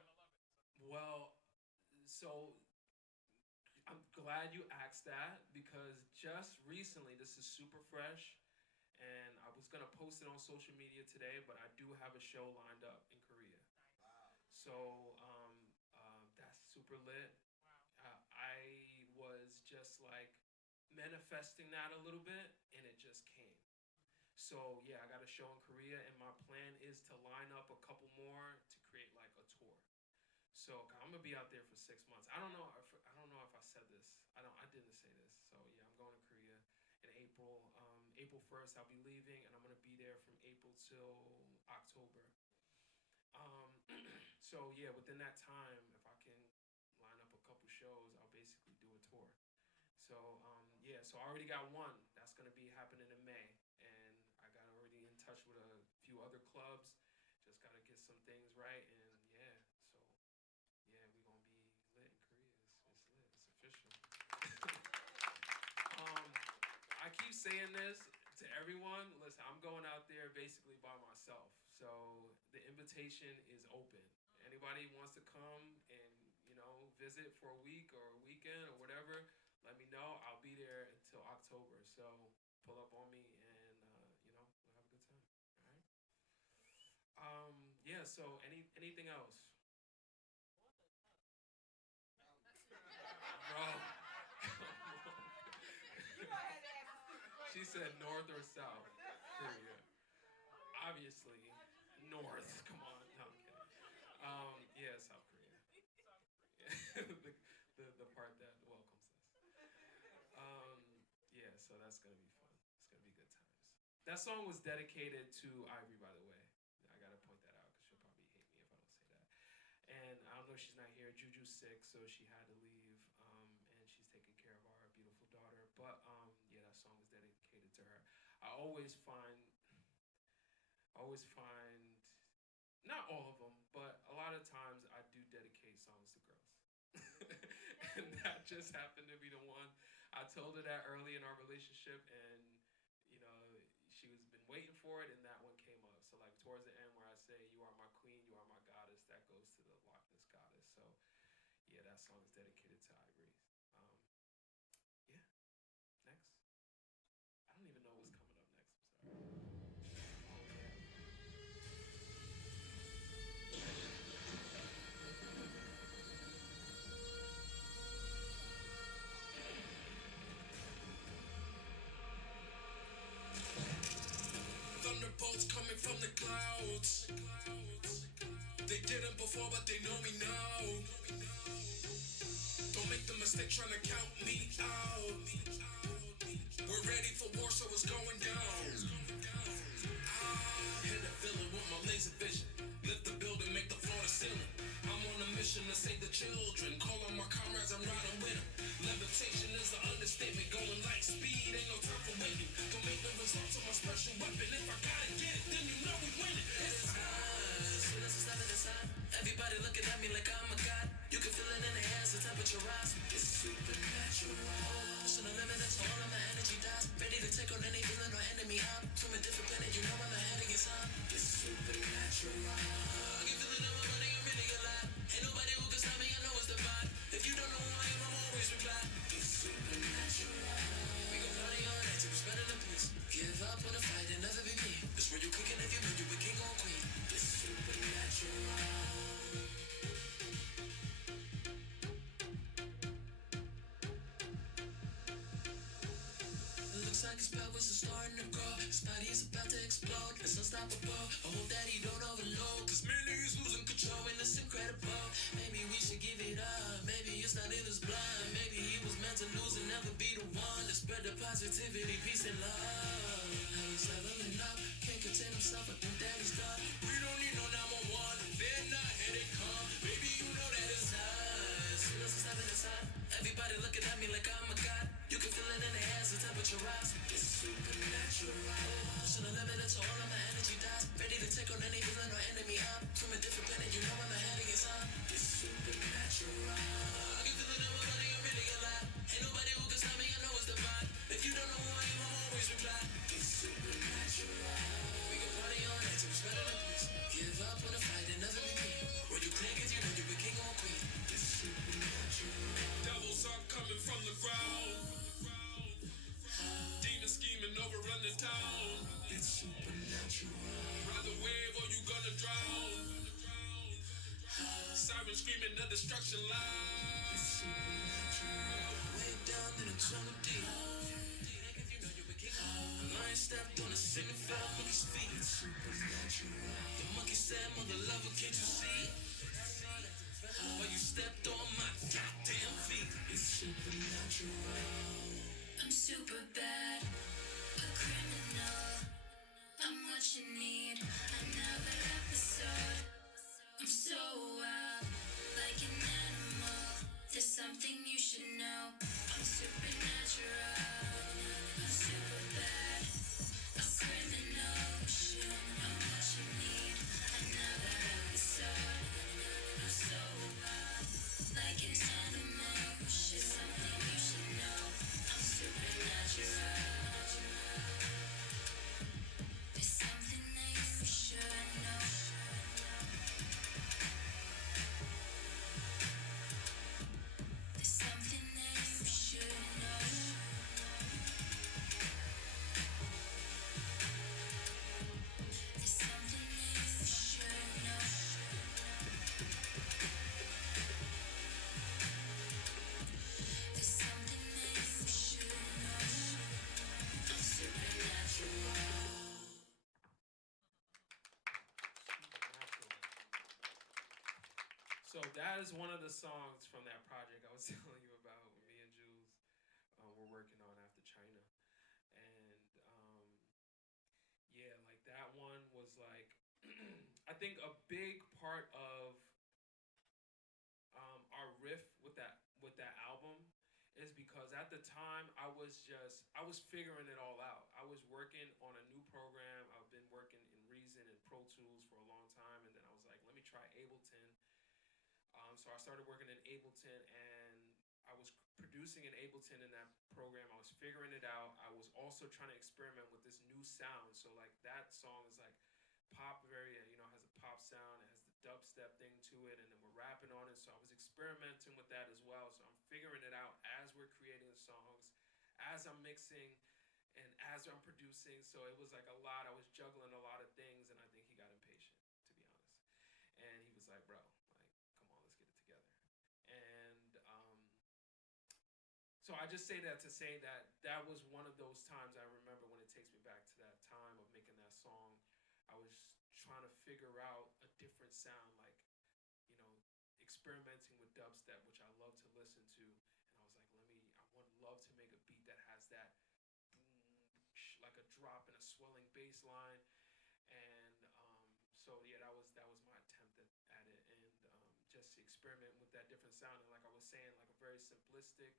Well, so I'm glad you asked that because just recently, this is super fresh, and I was gonna post it on social media today, but I do have a show lined up in Korea. So that's super lit. I was just like manifesting that a little bit, and it just came. So yeah, I got a show in Korea, and my plan is to line up a couple more to create like a tour. So I'm gonna be out there for 6 months. I don't know if I said this. I didn't say this. So yeah, I'm going to Korea in April. April 1st, I'll be leaving, and I'm gonna be there from April till October. Um, so yeah, within that time, if I can line up a couple shows, I'll basically do a tour. So yeah, so I already got one that's gonna be happening in May, and I got already in touch with a few other clubs. Just gotta get some things right, and yeah, so yeah, we gonna be lit in Korea. It's lit. It's official. um, I keep saying this to everyone. Listen, I'm going out there basically by myself, so the invitation is open. Anybody wants to come and visit for a week or a weekend or whatever, let me know. I'll be there until October. So pull up on me, and we'll have a good time. All right. Yeah. So anything else, bro? She said north or south. Korea. Obviously, north. Come on. No, I'm kidding. Yeah, South Korea. Yeah. the part that welcomes us. Um, yeah, so that's gonna be fun. It's gonna be good times. That song was dedicated to Ivory, by the way. I gotta point that out because she'll probably hate me if I don't say that. And I don't know, she's not here. Juju's sick, so she had to leave. And she's taking care of our beautiful daughter. But yeah, that song was dedicated to her. I always find, not all of them, but a lot of times I do dedicate songs to girls. And that just happened to be the one. I told her that early in our relationship, and you know, she was been waiting for it, and that one came up. So like towards the end, where I say, "You are my queen, you are my goddess," that goes to the Loch Ness goddess. So yeah, that song is dedicated to Ivory. Um, yeah. Next, I don't even know what's coming up next. I'm sorry. Oh yeah. the clouds. They didn't before, but they know me now. Don't make the mistake trying to count me out. We're ready for war, so it's going down. Hit the villain with my laser vision. Lift the building, make the floor the ceiling. I'm on a mission to save the children. Call on my comrades, I'm riding with them. Levitation is the understatement. Going light speed, ain't no time for waiting. Don't make the results of my special weapon. If I gotta get it, then you know we win it. It's time. Soon as I step to the side, everybody looking at me like I'm a god. You can feel it in the air as the temperature rise. It's supernatural. Pushing the limit, that's all of my energy dies. Ready to take on any villain or enemy. I'm from a different planet, you know I'm ahead against time. It's supernatural. I can feel it in my body, I'm really alive. Ain't nobody who can stop me, I know it's divine. If you don't know who I am, I'm always reply. It's supernatural. We gon' party all night till it's better than peace. Give up on the fight and never be me. It's where you cooking if you know you a king or queen. It's supernatural. Looks like his powers are starting to grow. His body is about to explode. It's unstoppable. I hope that he don't overload. Cause Melee is losing control and it's incredible. Maybe we should give it up. Maybe it's not in his blood. Maybe he was meant to lose and never be the one to spread the positivity, peace and love. Now he's leveling up. Can't contain himself. I think that he's done. We don't need no 911. They're not, here they come. Baby, you know that it's us. Soon as I step inside, everybody looking at me like I'm a god. You can feel it in the air as the temperature rise. It's supernatural. Pushing the limit, that's all of my energy dies. Ready to take on any villain or enemy. I'm from a different planet, you know I'm ahead against time. It's supernatural. I can feel it in my body, I'm really alive. Ain't nobody who can stop me, I know it's divine. If you don't know who I am, I'm always reply. It's supernatural. We can party all night till it's better than peace. Give up on the fight and never be me. Where you cling if you know you're a king or queen. It's supernatural. Devils are coming from the ground. Demons scheming overrun the town. It's supernatural. Ride the wave or you gonna drown. Sirens screaming the destruction line. It's supernatural. Way down in the tunnel deep. If you know you're a king. A lion stepped on a sinning fell with his feet. It's supernatural. The monkey said, mother lover, can't you see? While you stepped on my goddamn feet. It's supernatural. I'm super bad, a criminal. I'm what you need, another episode. I'm so wild, like an animal. There's something you should know. I'm supernatural. I'm super bad, a criminal. I'm what you need, another episode. I'm so wild, like an animal. There's something you should know. I'm supernatural. There's something that you should know. There's something that you should know. There's something that you should know. There's something that you should know. I'm supernatural. So that is one of the songs from that project I was telling you about with me and Jules. We're working on after China, and yeah, like that one was like I think a big part of our riff with that album is because at the time I was figuring it all out. I was working on a new program. I've been working in Reason and Pro Tools for a long time, and then I was like, let me try Ableton. So I started working in Ableton, and I was producing in Ableton in that program. I was figuring it out. I was also trying to experiment with this new sound. So like that song is like pop, very has a pop sound. It has the dubstep thing to it, and then we're rapping on it. So I was experimenting with that as well. So I'm figuring it out as we're creating the songs, as I'm mixing, and as I'm producing. So it was like a lot. I was juggling a lot of things, and I think he got impatient, to be honest. And he was like, "Bro, like, come on, let's get it together." And so I just say that to say that that was one of those times I remember when it takes me back to that time of making that song. I was trying to figure out a different sound, like, experimenting with dubstep, which I love to listen to. And I was like, I would love to make a beat that has that boom, like a drop and a swelling bass line. And so yeah, that was my attempt at it, and just to experiment with that different sound. And like I was saying, like a very simplistic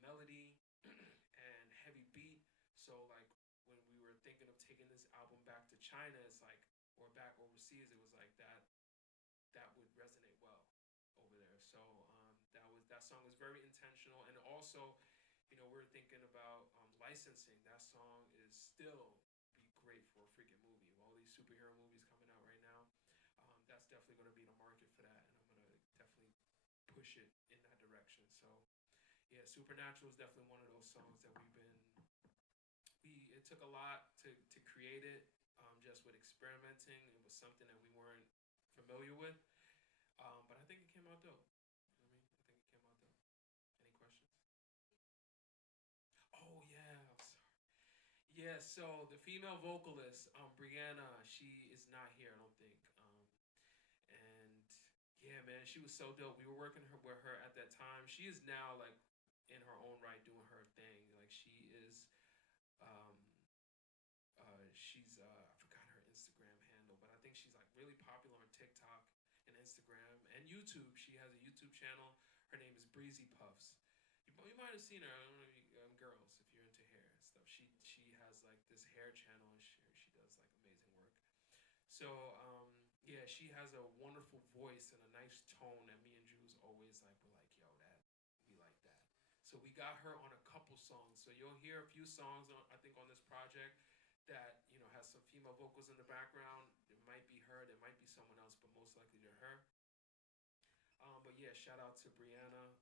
melody and heavy beat. So like when we were thinking of taking this album back to China, it's like, or back overseas, it was like that would resonate well over there. So that song was very intentional, and also, we're thinking about licensing. That song is still be great for a freaking movie. With all these superhero movies coming out right now, that's definitely going to be the market for that, and I'm going to definitely push it in that direction. So yeah, Supernatural is definitely one of those songs that it took a lot to create it, just with experimenting. It was something that we weren't familiar with, but I think it came out dope. You know what I mean? I think it came out dope. Any questions? Oh yeah, I'm sorry. Yeah, so the female vocalist, Brianna, she is not here, I don't think. And yeah, man, she was so dope. We were working with her at that time. She is now like in her own right doing her thing. Like she is, um, I forgot her Instagram handle, but I think she's like really popular on TikTok and Instagram and YouTube. She has a YouTube channel. Her name is Breezy Puffs. You might have seen her. I don't know, girls, if you're into hair and stuff. She has like this hair channel, and she does like amazing work. So yeah, she has a wonderful voice and a nice tone that me and Jules always like. We're like, yo, we like that. So we got her on a couple songs. So you'll hear a few songs I think on this project that has some female vocals in the background. It might be her, there might be someone else, but most likely to her. But yeah, shout out to Brianna.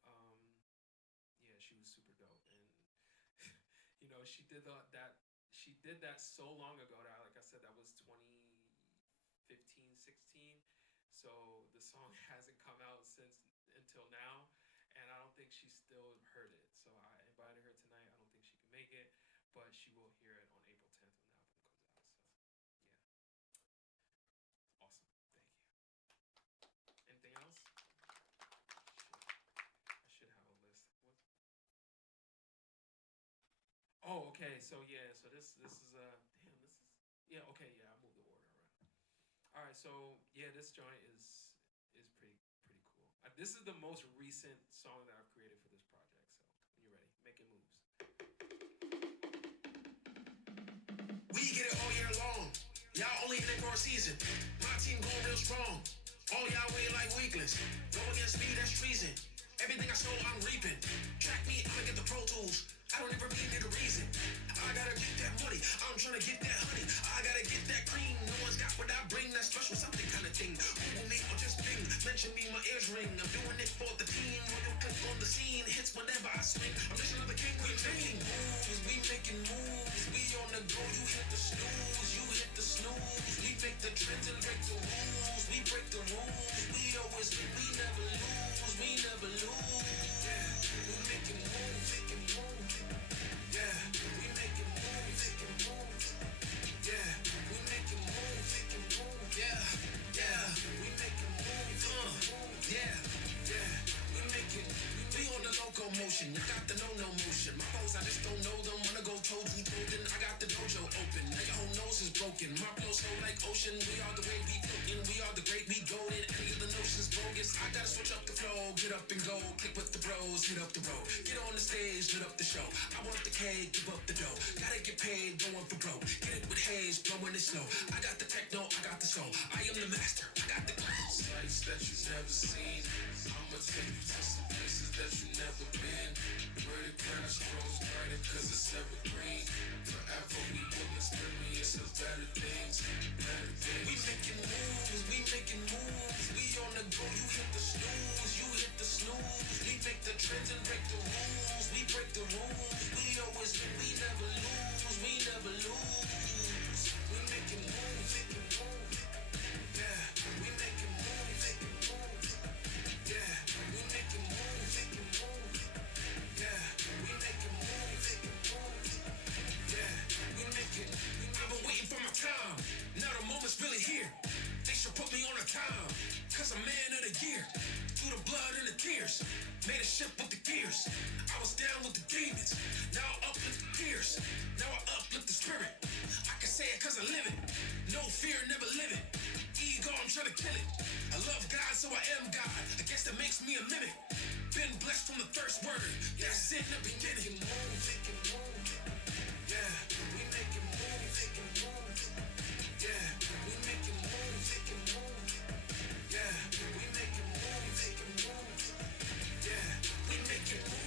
Yeah, she was super dope, and she did that so long ago that, like I said, that was 2015, 16. So the song hasn't come out since until now, and I don't think she still heard it. So I invited her tonight. I don't think she can make it, but she will hear it on April 10th when the album comes out. So yeah, awesome. Thank you. Anything else? I should have a list. Oh, okay. So yeah, so this is yeah, okay, yeah, I moved the order around. All right, so yeah, this joint is pretty cool. This is the most recent song that I've created for this project. So when you're ready, making moves. We get it all year long. Y'all only in it for a season. My team going real strong. All y'all wait like weaklings. Go against me, that's treason. Everything I sow, I'm reaping. Track me, I'ma get the Pro Tools. I don't ever really need a reason. I gotta get that money. I'm trying to get that honey. I gotta get that cream. No one's got what I bring. That special something kind of thing. Google me or just bing. Mention me, my ears ring. I'm doing it for the team. Royal click on the scene. Hits whenever I swing. I'm just another king. We making moves. We making moves. We on the go. You hit the snooze. You hit the snooze. We make the trends and break the rules. We break the rules. We always win. We never lose. We never lose. Yeah. We making moves. Making moves. Yeah. We making moves. Making moves. Yeah. We making moves. Making moves. Yeah. Yeah. We making moves. Yeah. Yeah. We making. We on the locomotion. I got the no motion. My foes, I just don't know them. Wanna go toe to toe, then I got the dojo open. Now your whole nose is broken. My flow so like ocean. We are the way we floating. We are the great. We golden. Any of the notions bogus. I gotta switch up the flow. Get up and go. Click with the bros. Hit up the road. Get on the stage. Lit up the show. I want the cake. Give up the dough. Gotta get paid. Going for broke. Get it with haze. Blowing it slow. I got the techno. I got the soul. I am the master. I got the clothes. Sights that you never seen. I'ma take you to some places that you never been. Where the grass grows brighter cause it's evergreen. Forever we will experience the better things. Better things. We making moves. We making moves. We on the go. You hit the snooze. You hit the snooze. We make the trends and break the rules. We break the rules. We always win. We never lose. We never lose. We making moves. Making moves. Yeah. We making moves. Making moves. Yeah. We making moves. Making moves. Yeah. We making moves. Making moves. Yeah. We making. I've been waiting for my time. Now the moment's really here. years. I was down with the demons. Now I uplift the peers. Now I uplift the spirit. I can say it cause I live it. No fear, never live it. Ego, I'm trying to kill it. I love God, so I am God. I guess that makes me a mimic. Been blessed from the first word. Yeah, sin in the beginning. It can move. Yeah, we make it move. It can move. Yeah, we make it move. It can move. Yeah, we make it move. It can move. Yeah, we make it move.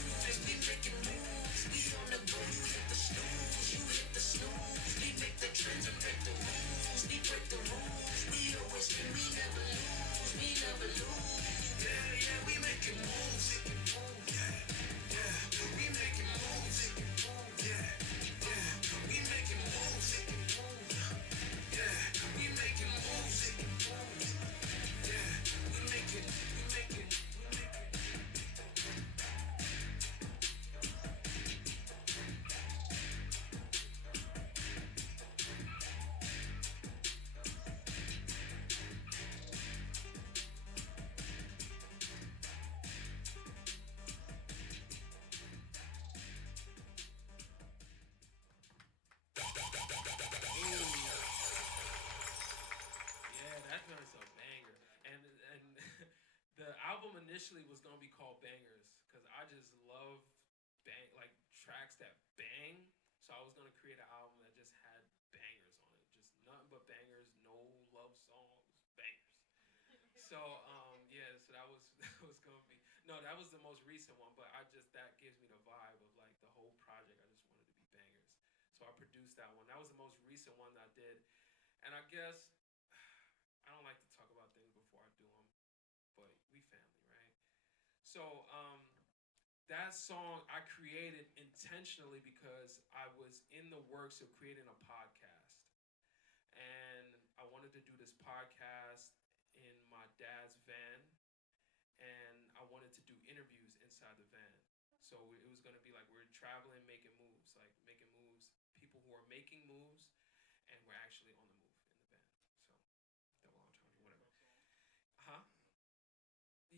We make it move. We on the go. You hit the snooze. You hit the snooze. We make the trends and break the rules. We break the rules. We always win. We never lose. We never lose. Yeah, yeah, we make it move. It can move. Yeah, yeah, we make it move. It can move. Yeah, yeah, we make it move. It can move. Yeah, we make it move. It can move. Yeah, we make it. We make it. We make it. Yeah, that joint's a banger. And the album initially was gonna be called Bangers because I just love bang like tracks that bang. So I was gonna create an album that just had bangers on it, just nothing but bangers, no love songs, bangers. So yeah, so that was that was gonna be no, that was the most recent one, but I just that gives me the vibe of like the whole project. I just wanted to be bangers, so I produced that one. That was the most recent one that I did, and I guess I don't like to talk about things before I do them, but we family, right? So that song I created intentionally because I was in the works of creating a podcast, and I wanted to do this podcast in my dad's van, and I wanted to do interviews inside the van. So it was going to be like we're traveling, making moves, like making moves, people who are making moves, and we're actually on the move in the van. So double entendre, whatever. Huh?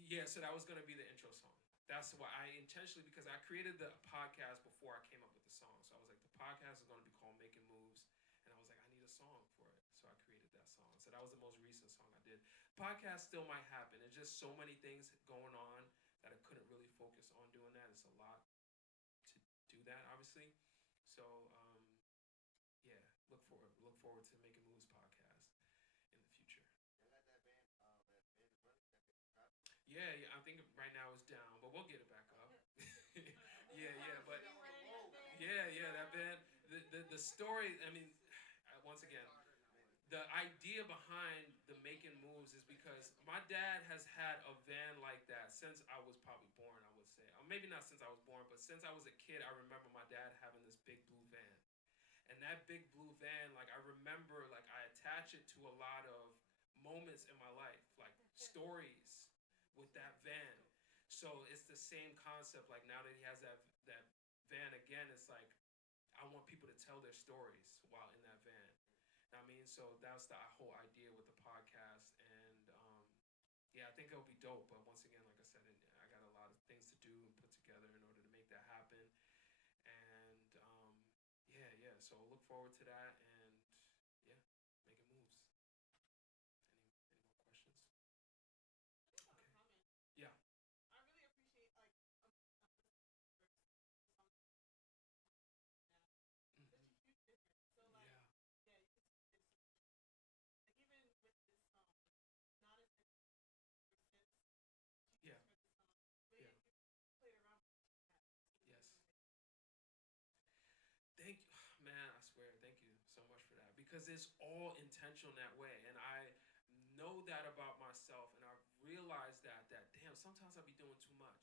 Yeah, so that was gonna be the intro song. That's why I intentionally because I created the podcast before I came up with the song. So I was like, the podcast is gonna be called Making Moves, and I was like, I need a song for it. So I created that song. So that was the most recent song I did. Podcast still might happen. It's just so many things going on that I couldn't really focus on doing that. It's a lot to do that, obviously. So yeah, look forward to Making Moves podcast in the future. Yeah, yeah. I think right now it's down, but we'll get it back up. Yeah, yeah, but yeah, yeah. That band, the story. I mean, once again, the idea behind the making moves is because my dad has had a van like that since I was probably born. I would say, or maybe not since I was born, but since I was a kid, I remember my dad having this big blue van. And that big blue van, like I remember, like I attach it to a lot of moments in my life, like stories with that van. So it's the same concept. Like now that he has that van again, it's like I want people to tell their stories while in that van. I mean, so that's the whole idea with the podcast, and yeah, I think it'll be dope. But once again, like I said, I got a lot of things to do and put together in order to make that happen. And yeah, yeah. So look forward to that, and yeah, making moves. Any more questions? Okay. Yeah. Mhm. Yeah. Yeah. Yeah. Yes. Thank you, man. I swear, thank you so much for that because it's all intentional in that way, and I know that about myself, and I've realized that damn, sometimes I be doing too much.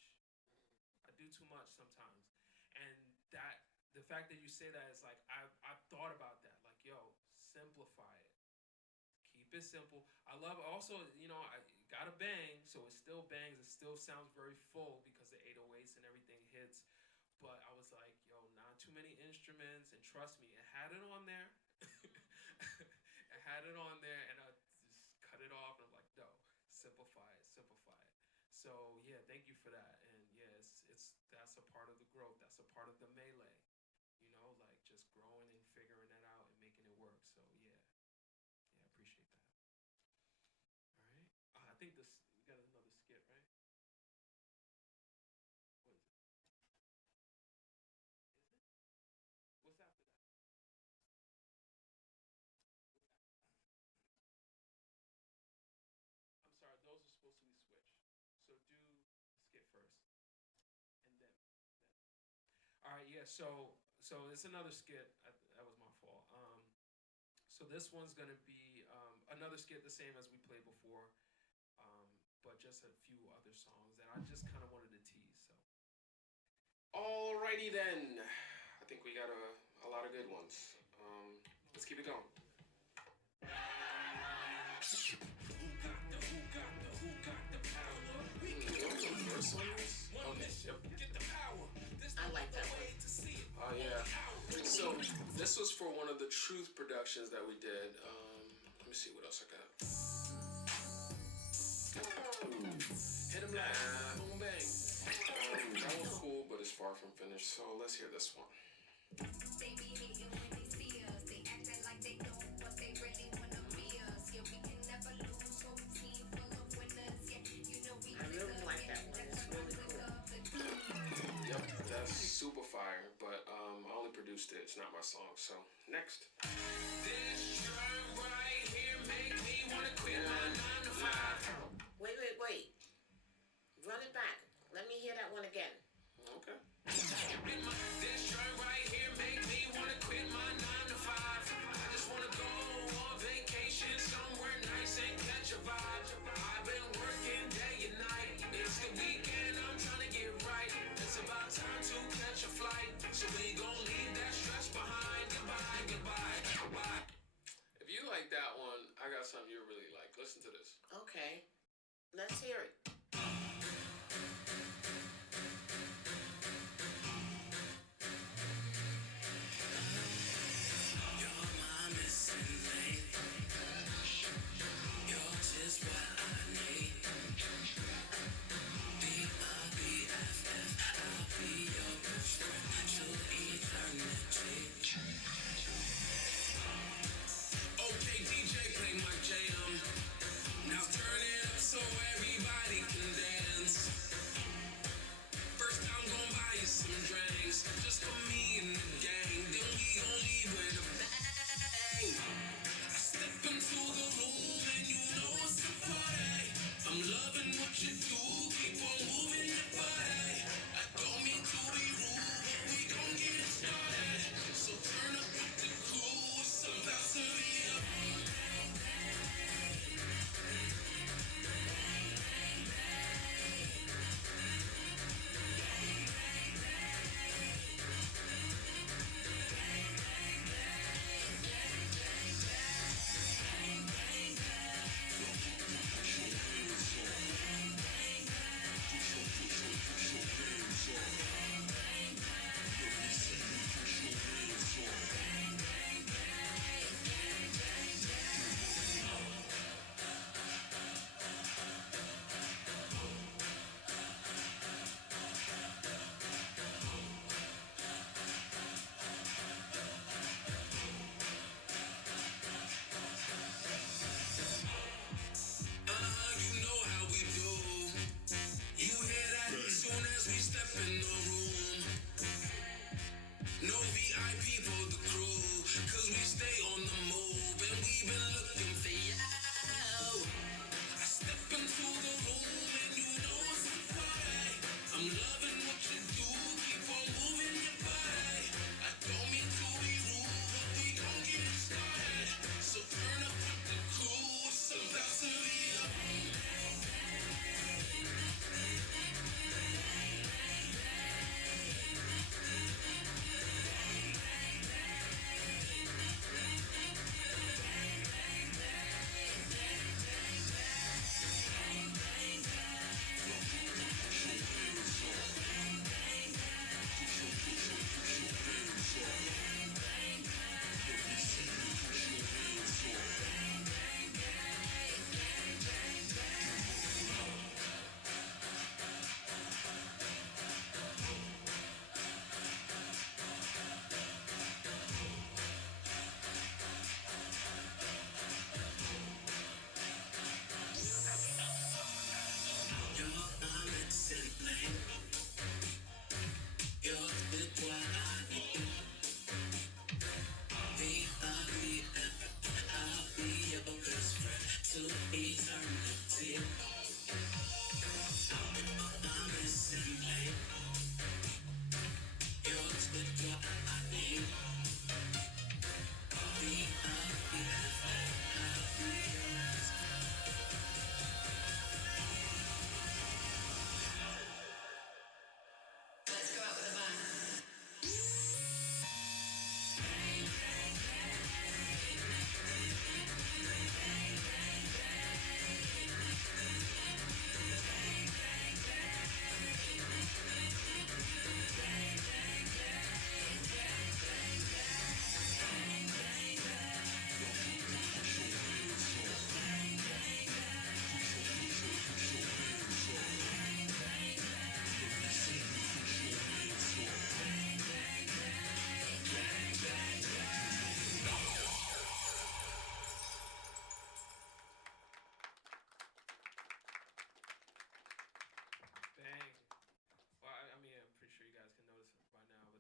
I do too much sometimes, and that the fact that you say that is like I've thought about that. Like, yo, simplify it. Keep it simple. I love also, I got a bang, so it still bangs. It still sounds very full because the 808s and everything hits. But I was like, yo, not too many instruments, and trust me, it had it on there. It had it on there, and I just cut it off. And I'm like, no, simplify it, simplify it. So yeah, thank you for that. And yeah, it's that's a Yeah, so it's another skit. That was my fault. So this one's gonna be another skit, the same as we played before, um, but just a few other songs that I just kind of wanted to tease. So. Alrighty then. I think we got a lot of good ones. Let's keep it going. I like that one. Oh yeah. So this was for one of the Truth productions that we did. Let me see what else I got. Hit 'em like boom bang. That was cool, but it's far from finished. So let's hear this one. They be hating when they see us. They acting like they don't, but they really wanna be us. Yeah, we can never lose. Whole team full of winners. Yeah, you know we I really like that one. It's really cool. Yep, that's super fire, but I only produced it. It's not my song. So next. This joint right here make me wanna quit my 9 to 5. Wait. Run it back. Let me hear that one again. Okay. This joint right here make me wanna quit my 9 to 5. I just wanna go on vacation somewhere nice and catch a vibe. I've been working day and night. It's the weekend, I'm trying to get right. It's about time to catch a flight. So we gon' leave that stress behind. Goodbye. If you like that one, I got something you really like. Listen to this. Okay. Let's hear it. Okay, DJ, play my jam. Now turn it up so everybody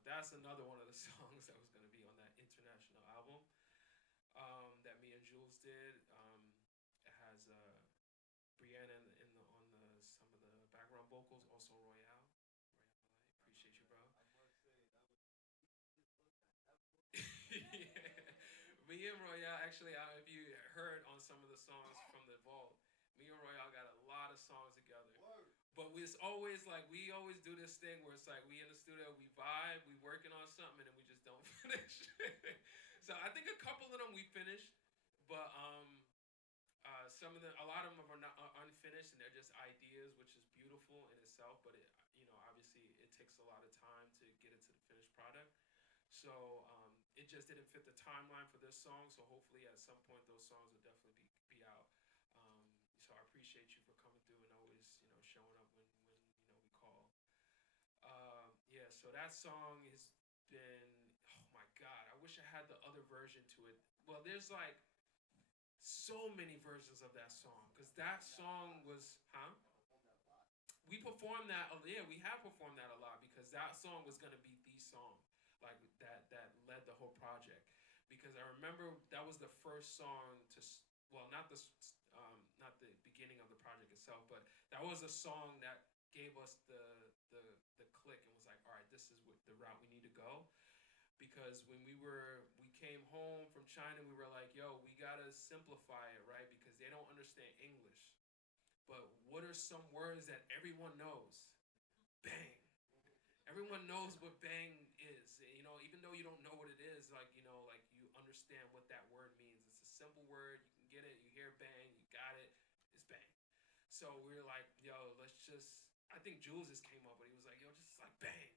but that's another one of the songs that was going to be on that international album that me and Jules did. It has Brianna on the some of the background vocals, also Royale. Appreciate you, bro. Yeah. Me and Royale, actually, if you heard on some of the songs from the vault, me and Royale got a lot of songs together. But it's always like we always do this thing where it's like we in the studio, we vibe, we working on something, and then we just don't finish. So I think a couple of them we finished, but some of them, a lot of them are not unfinished, and they're just ideas, which is beautiful in itself. But obviously, it takes a lot of time to get it to the finished product. So it just didn't fit the timeline for this song. So hopefully, at some point, those songs will definitely be out. So I appreciate you for coming through and always showing up when we call. Yeah. So that song has been. Oh my God! I wish I had the other version to it. Well, there's like so many versions of that song because that song was, huh? We performed that. Yeah, we have performed that a lot because that song was gonna be the song, like that led the whole project. Because I remember that was the first song to, well, not the beginning of the project itself, but that was a song that gave us the click and was like, all right, this is the route we need to go. Because when we came home from China, we were like, yo, we gotta simplify it, right? Because they don't understand English. But what are some words that everyone knows? Bang. Everyone knows what bang is. Even though you don't know what it is, like you understand what that word means. It's a simple word. You can get it. You hear bang. You got it. It's bang. So we were like, yo, let's just. I think Jules just came up, but he was like, yo, just like bang.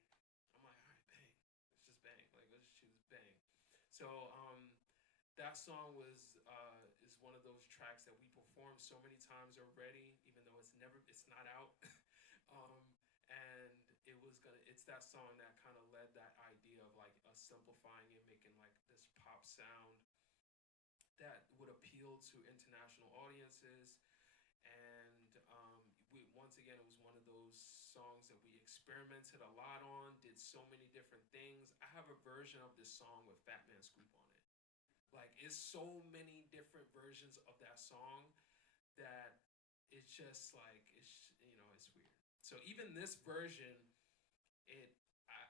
I'm like, all right, bang. Let's just bang. Like let's choose bang. So that song is one of those tracks that we performed so many times already, even though it's not out. um, and it's that song that kind of led that idea of like us simplifying it, making like this pop sound that would appeal to international audiences. And once again, it was one of those songs that we experimented a lot on, did so many different things. I have a version of this song with Fat Man Scoop on it. Like, it's so many different versions of that song that it's just like it's weird. So even this version, it I,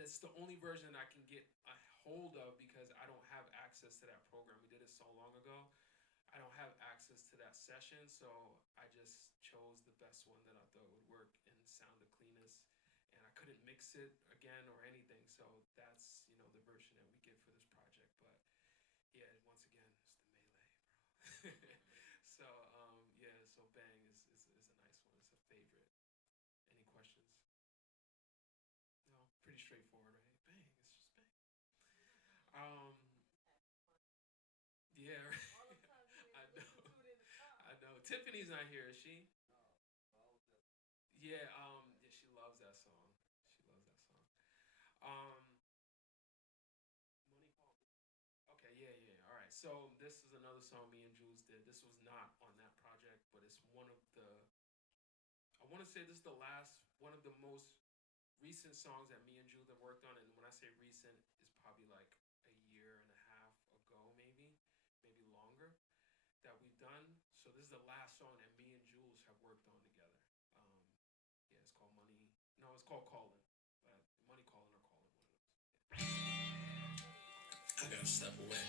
that's the only version I can get a hold of because I don't have access to that program. We did it so long ago. I don't have access to that session, so I just chose the best one that I thought would work and sound the cleanest. And I couldn't mix it again or anything, so that's the version that we get for this project. But yeah, once again, it's the melee, bro. So yeah, so bang is a nice one. It's a favorite. Any questions? No, pretty straightforward, right? Bang, it's just bang. Um, yeah, I know. I know. Tiffany's not here, is she? Yeah, yeah, she loves that song. She loves that song. Money call. Okay, yeah, yeah. All right. So this is another song me and Jules did. This was not on that project, but it's one of the. I want to say this is the last, one of the most recent songs that me and Jules have worked on. And when I say recent, it's probably like a year and a half ago, maybe longer, that we've done. So this is the last song that me and Jules have worked on together. Yeah, it's called Money. No, it's called Calling. Money Calling or Calling, one of those. I gotta step away.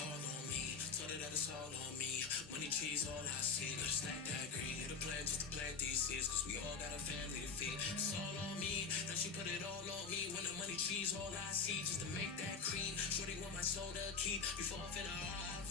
All on me, told her that it's all on me. Money trees, all I see. Gotta stack that green. Hit a plan just to plant these seeds. Cause we all got a family to feed. It's all on me, now she put it all on me. When the money trees, all I see. Just to make that cream. Shorty want my soul to keep. Before I finna I'll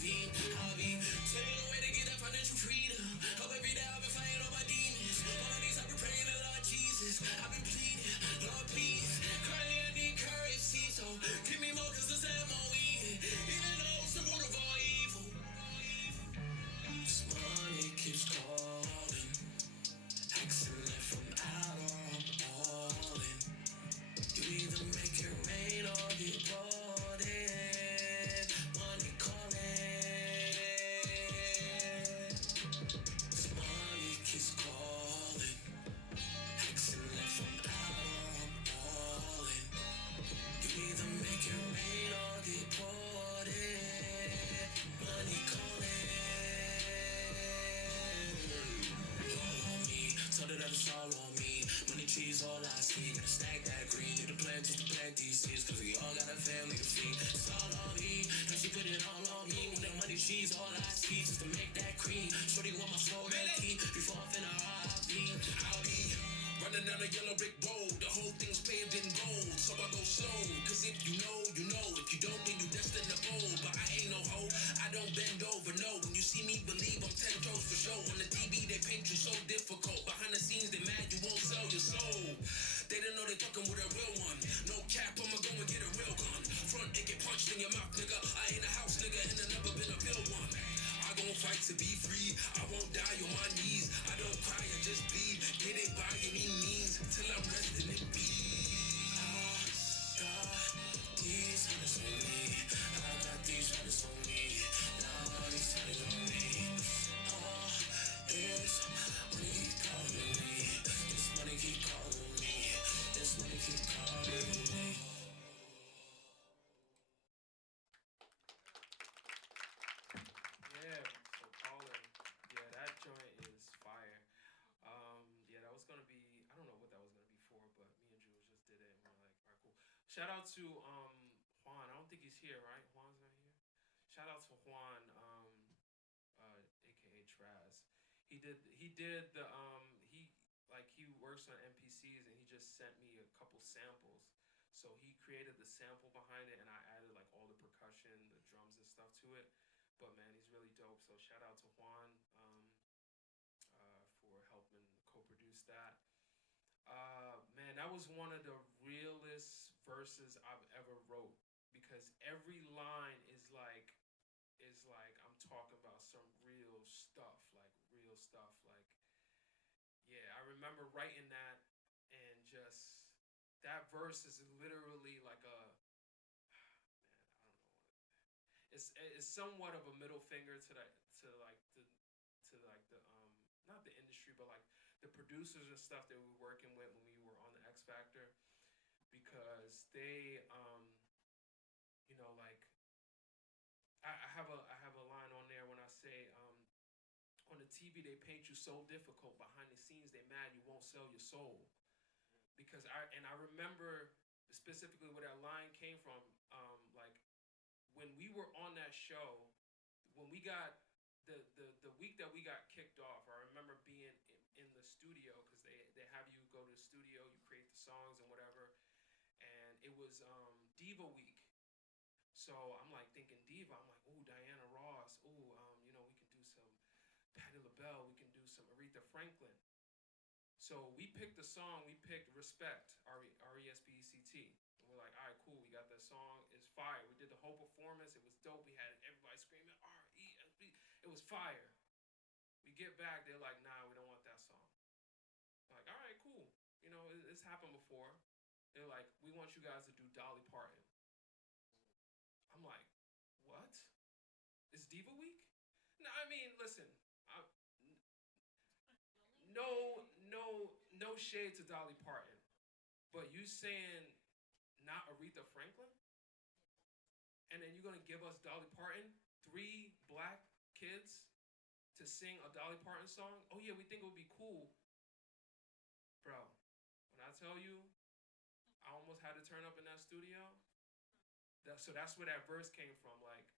be taking away to get that financial freedom. Hope every day I've been fighting all my demons. On my knees I've been praying to Lord Jesus. I've been pleading, Lord please. Currently I need currency, so give me more cause this ain't more weed. Even though it's the root of all evil. This money keeps calling. Asking if I'm out or I'm all in. You either make it rain or get brought in. cheese. All I see is to make that cream. Shorty want my soul, that key. Before I'm finna RIP, I'll be running down a yellow brick road. The whole thing's paved in gold, so I go slow. Cause if you know, you know. If you don't, then you destined to fold. But I ain't no hoe, I don't bend over, no. When you see me, believe I'm 10 toes for show. On the TV, they paint you so difficult. Behind the scenes, they mad you won't sell your soul. They don't know they fucking with a real one. No cap, I'ma go and get a real gun. Front and get punched in your mouth, nigga. I ain't a house nigga and I never been a real one. I gon' fight to be free. I won't die on my knees. I don't cry, I just bleed. Get it by any means till I'm resting in peace. I got these hunters on me. I got these hunters on me. Now all these hunters on me. This money keep calling me. This money keep calling me. This money keep calling me. Yeah, so Colin, yeah, that joint is fire. Yeah, that was gonna be, I don't know what that was gonna be for, but me and Jules just did it, and we're like, all right, cool. Shout out to Juan. I don't think he's here, right? Juan's not here. Shout out to Juan, aka Traz. He did the he works on NPCs, and he just sent me a couple samples. So he created the sample behind it, and I added like all the percussion, the drums and stuff to it. But man, he's really dope. So shout out to Juan for helping co-produce that. Man, that was one of the realest verses I've ever wrote, because every line is like I'm talking about some real stuff, like real stuff. Like, yeah, I remember writing that, and just that verse is literally like a it's somewhat of a middle finger to that to like the not the industry, but like the producers and stuff that we were working with when we were on the X Factor, because they like I have a line on there when I say on the TV they paint you so difficult, behind the scenes they mad you won't sell your soul. Because I remember specifically where that line came from. Like when we were on that show, when we got the week that we got kicked off, I remember being in the studio, because they have you go to the studio, you create the songs and whatever, and it was Diva Week. So I'm like thinking Diva, I'm like, ooh, Diana Ross, ooh, we can do some Patti LaBelle, we can do some Aretha Franklin. So we picked the song, we picked Respect, RESPECT. And we're like, all right, cool, we got that song, it's fire. We did the whole performance, it was dope. We had everybody screaming, RESP, it was fire. We get back, they're like, nah, we don't want that song. I'm like, all right, cool. It's happened before. They're like, we want you guys to do Dolly Parton. I'm like, what? It's Diva Week? No, I mean, listen, no shade to Dolly Parton, but you saying not Aretha Franklin, and then you're gonna give us Dolly Parton, 3 black kids, to sing a Dolly Parton song? Oh yeah, we think it would be cool, bro. When I tell you, I almost had to turn up in that studio. So that's where that verse came from. Like,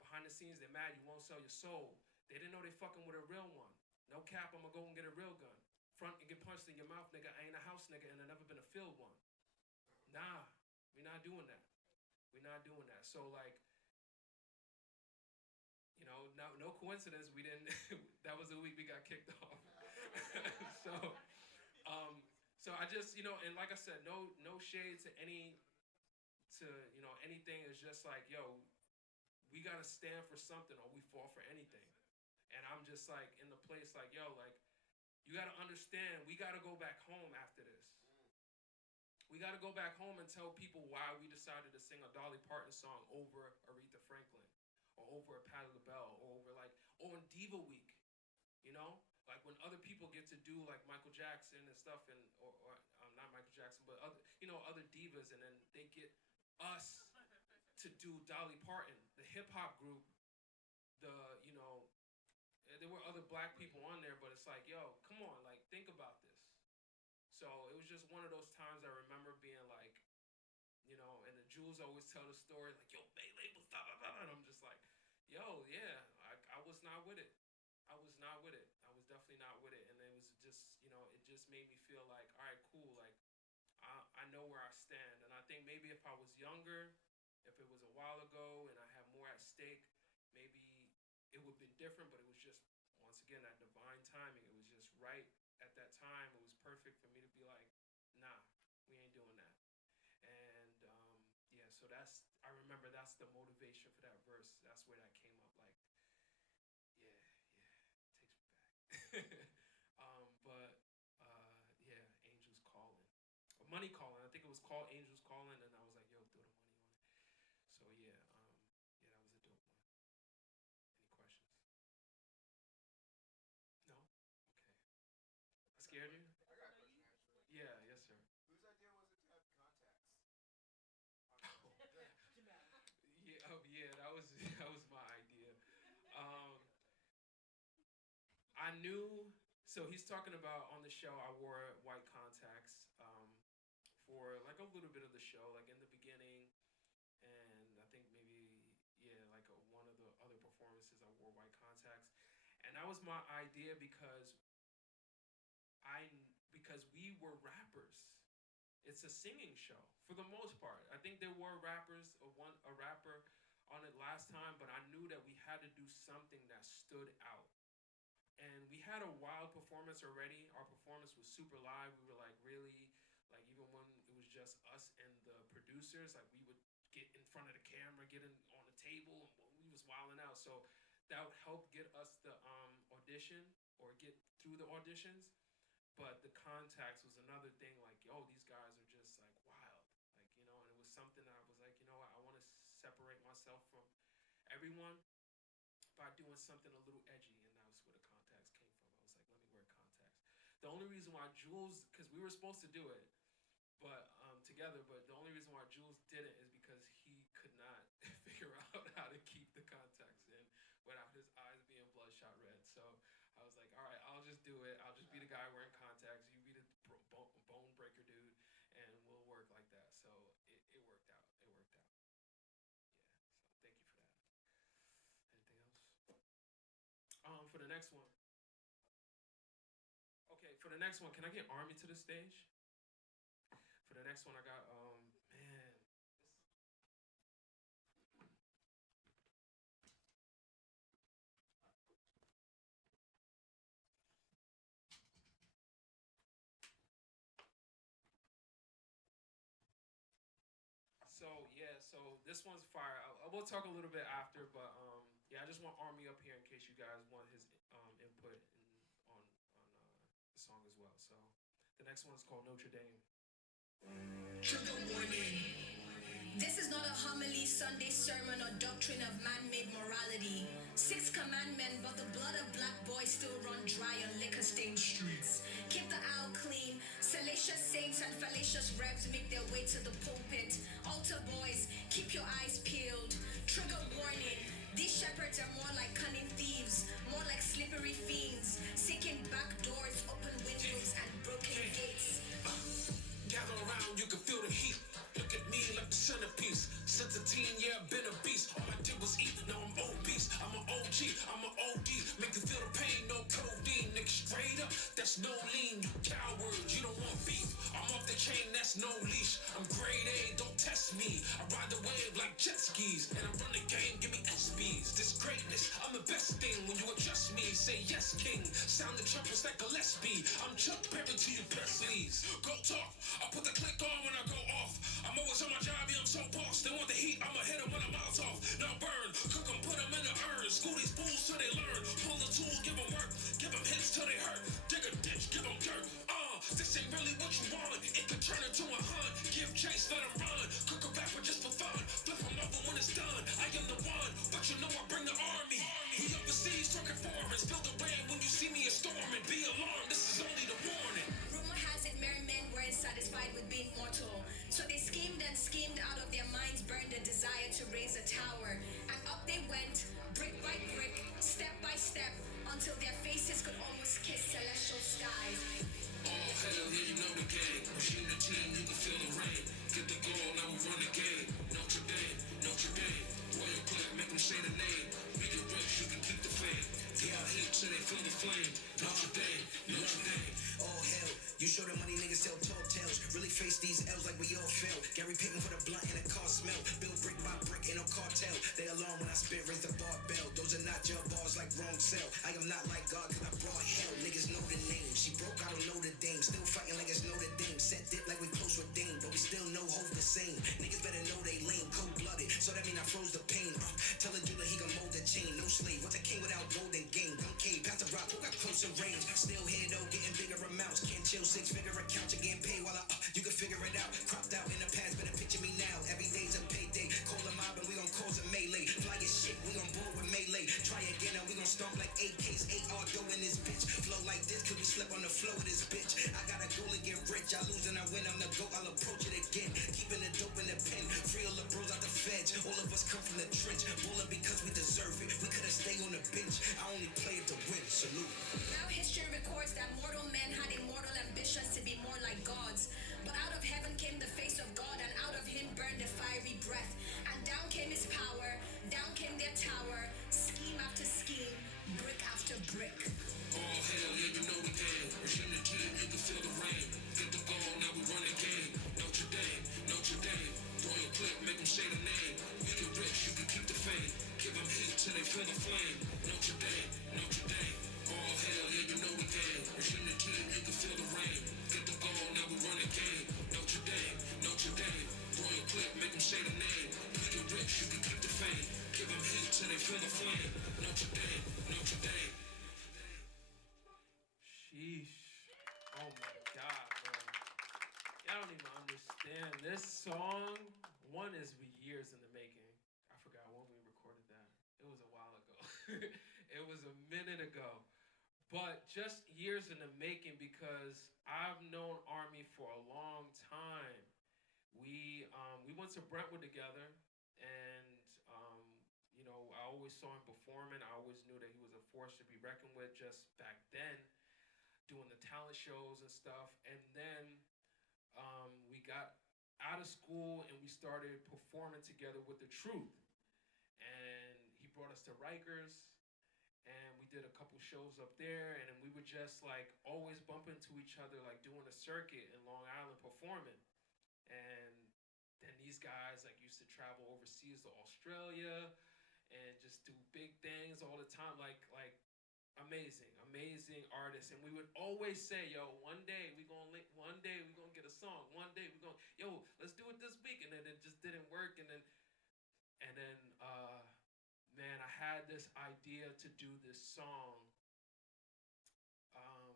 behind the scenes, they're mad you won't sell your soul. They didn't know they fucking with a real one. No cap, I'ma go and get a real gun. Front and get punched in your mouth, nigga. I ain't a house nigga, and I never been a field one. Nah, we not doing that. We not doing that. So like, no coincidence. We didn't. That was the week we got kicked off. so, so I just and like I said, no shade to anything. Is just like, yo, we gotta stand for something, or we fall for anything. And I'm just like in the place like, yo, like, you gotta understand, we gotta go back home after this. We gotta go back home and tell people why we decided to sing a Dolly Parton song over Aretha Franklin, or over a Patti LaBelle, or on Diva Week. Like when other people get to do like Michael Jackson and stuff, and or not Michael Jackson, but other divas, and then they get us to do Dolly Parton, the hip hop group. There were other black people on there, but it's like, yo, come on, like, think about this. So it was just one of those times I remember being like, and the Jules always tell the story, like, yo, Melee was blah, blah, blah, and I'm just like, yo, yeah, I was not with it. I was not with it. I was definitely not with it. And it was just, it just made me feel like, all right, cool. Like, I know where I stand. And I think maybe if I was younger, if it was a while ago and I had more at stake, maybe it would have been different. But it was just, once again, that divine timing. It was just right at that time. It was perfect for me to be like, nah, we ain't doing that. And yeah, so I remember that's the motivation for that verse. That's where that came up. Like, yeah, takes me back. But yeah, Angels Calling, Money Calling. I think it was called Angels Calling, and I was like, yo, throw the money on it. So yeah, yeah, that was a dope one. Any questions? No. Okay. I scared you? I got a question actually. Yeah. Yes, sir. Whose idea was it to have contacts? Yeah. Oh, yeah. That was that was my idea. Um, I knew. So he's talking about on the show. I wore white contacts for like a little bit of the show, like in the beginning, and I think maybe yeah, like one of the other performances, I wore white contacts, and that was my idea I because we were rappers. It's a singing show for the most part. I think there were rappers, a rapper on it last time, but I knew that we had to do something that stood out. And we had a wild performance already. Our performance was super live. We were like really like even when it was just us and the producers, like we would get in front of the camera, get in on the table, and we was wilding out. So that would help get us the audition or get through the auditions. But the contacts was another thing. Like, oh, these guys are just like wild, like and it was something that I was like, you know what, I want to separate myself from everyone by doing something a little edgy, and that was where the contacts came from. I was like, let me wear contacts. The only reason why Jules, because we were supposed to do it, but together, but the only reason why Jules didn't is because he could not figure out how to keep the contacts in without his eyes being bloodshot red. So I was like, all right, I'll just do it. I'll just be the guy wearing contacts. You be the bone breaker dude, and we'll work like that. So it worked out. It worked out. Yeah. So thank you for that. Anything else? For the next one. Okay, for the next one, can I get Army to the stage? For the next one, I got man. So yeah, so this one's fire. I will talk a little bit after, but yeah, I just want Army up here in case you guys want his input on the song as well. So the next one's called Notre Dame. Trigger warning. This is not a homily, Sunday sermon, or doctrine of man-made morality. Sixth commandment, but the blood of black boys still run dry on liquor-stained streets. Keep the aisle clean. Salacious saints and fallacious revs make their way to the pulpit. Altar boys, keep your eyes peeled. Trigger warning. These shepherds are more like cunning thieves, more like slippery fiends, seeking back doors, open windows, and broken gates. Gather around, you can feel the heat. Look at me like the centerpiece. Since a teen, yeah, I've been a beast. All I did was eat, now I'm obese. I'm an OG, I'm an OD. Make you feel the pain, no codeine. Nigga, straight up, that's no lean. You cowards, you don't want beef. I'm off the chain, that's no leash. I'm grade A, don't test me. I ride the wave like jet skis. And I run the game, give me SBs. This greatness, I'm the best thing. When you adjust me, say yes, king. Sound the trumpets like Gillespie. I'm Chuck Berry to you Presleys. Go talk, I put the click on when I go off. I'm always on my job, yeah, I'm so boss. They want the heat, I'ma hit them when I'm out off. Now burn, cook them, put them in the urn. School these fools till they learn. Pull the tool, give them work. Give them hits till they hurt. Dig a ditch, give them dirt. This ain't really what you want. It could turn into a hunt. Give chase, let them run. Cook a rapper just for fun. Flip them over when it's done. I am the one, but you know I bring the army. We overseas, talking foreigns. Feel the rain when you see me a storming. Be alarmed, this is only the warning. Rumor has it merry men weren't satisfied with being mortal. So they schemed and schemed out of their minds, burned a desire to raise a tower. And up they went, brick by brick, step by step, until their faces could almost kiss celestial skies. Oh, hell yeah, you know the game. Machine the team, you can feel the rain. Get the goal, now we run the game. Notre Dame, Notre Dame. Royal Clip, make them say the name. Big cell. I am not like God, cause I brought hell. Niggas know the name. She broke, I don't know the Dame. Still fighting like it's Notre Dame. Set dip like we close with Dame, but we still know hope the same. Niggas better know they lame, cold-blooded. So that mean I froze the pain. Tell a jeweler he gon' mold the chain. No slave, what's a king without golden game? Gun cave, pass the rock, who got closer range? Still here though, getting bigger amounts. Can't chill, six-figure account, you getting paid while you can figure it out. Cropped out in the past, better picture me now. Every day's a payday. Call a mob and we gon' cause a melee. Fly your shit, we gon' bull with melee. Try again and we gon' stomp like AKs, AR dough in this bitch. Flow like this, cause we slip on the flow of this bitch. I got a goal to get rich, I lose and I win, I'm the GOAT, I'll approach it again. Keeping the dope in the pen, free all the bros out the feds. All of us come from the trench, ballin' because we deserve it. We could've stayed on the bench, I only play it to win, salute. Now history records that mortal men had immortal ambitions to be more like gods. But out of heaven came the face of God, and out of him burned the fiery breath. And down came his power, down came their tower, scheme after scheme, brick after brick. All hell, yeah, you know the game. Regime the team, you can feel the rain. Get the goal, now we run the game. Notre Dame, Notre Dame. Royal clip, make them say the name. We get rich, you can keep the fame. Give them heat till they feel the flame. Notre Dame, Notre Dame. All hell, yeah, you know the game. Regime the team, you can feel the rain. Get the goal, now we run the game. Notre Dame, Notre Dame. Royal clip, make them say the name. We get rich, you can keep the fame. Give them heat till they feel the flame. Notre Dame, Notre Dame. Sheesh. Oh my God, bro. Y'all don't even understand. This song, one is years in the making. I forgot when we recorded that. It was a while ago. It was a minute ago. But just years in the making because I've known Army for a long time. We went to Brentwood together, and I always saw him performing. I always knew that he was a force to be reckoned with just back then, doing the talent shows and stuff. And then we got out of school and we started performing together with The Truth. And he brought us to Rikers, and we did a couple shows up there, and then we would just like always bump into each other, like doing a circuit in Long Island performing. And then these guys like used to travel overseas to Australia and just do big things all the time, like amazing artists. And we would always say, yo, one day we gonna get a song. One day we gonna, yo, let's do it this week. And then it just didn't work. And then man, I had this idea to do this song. I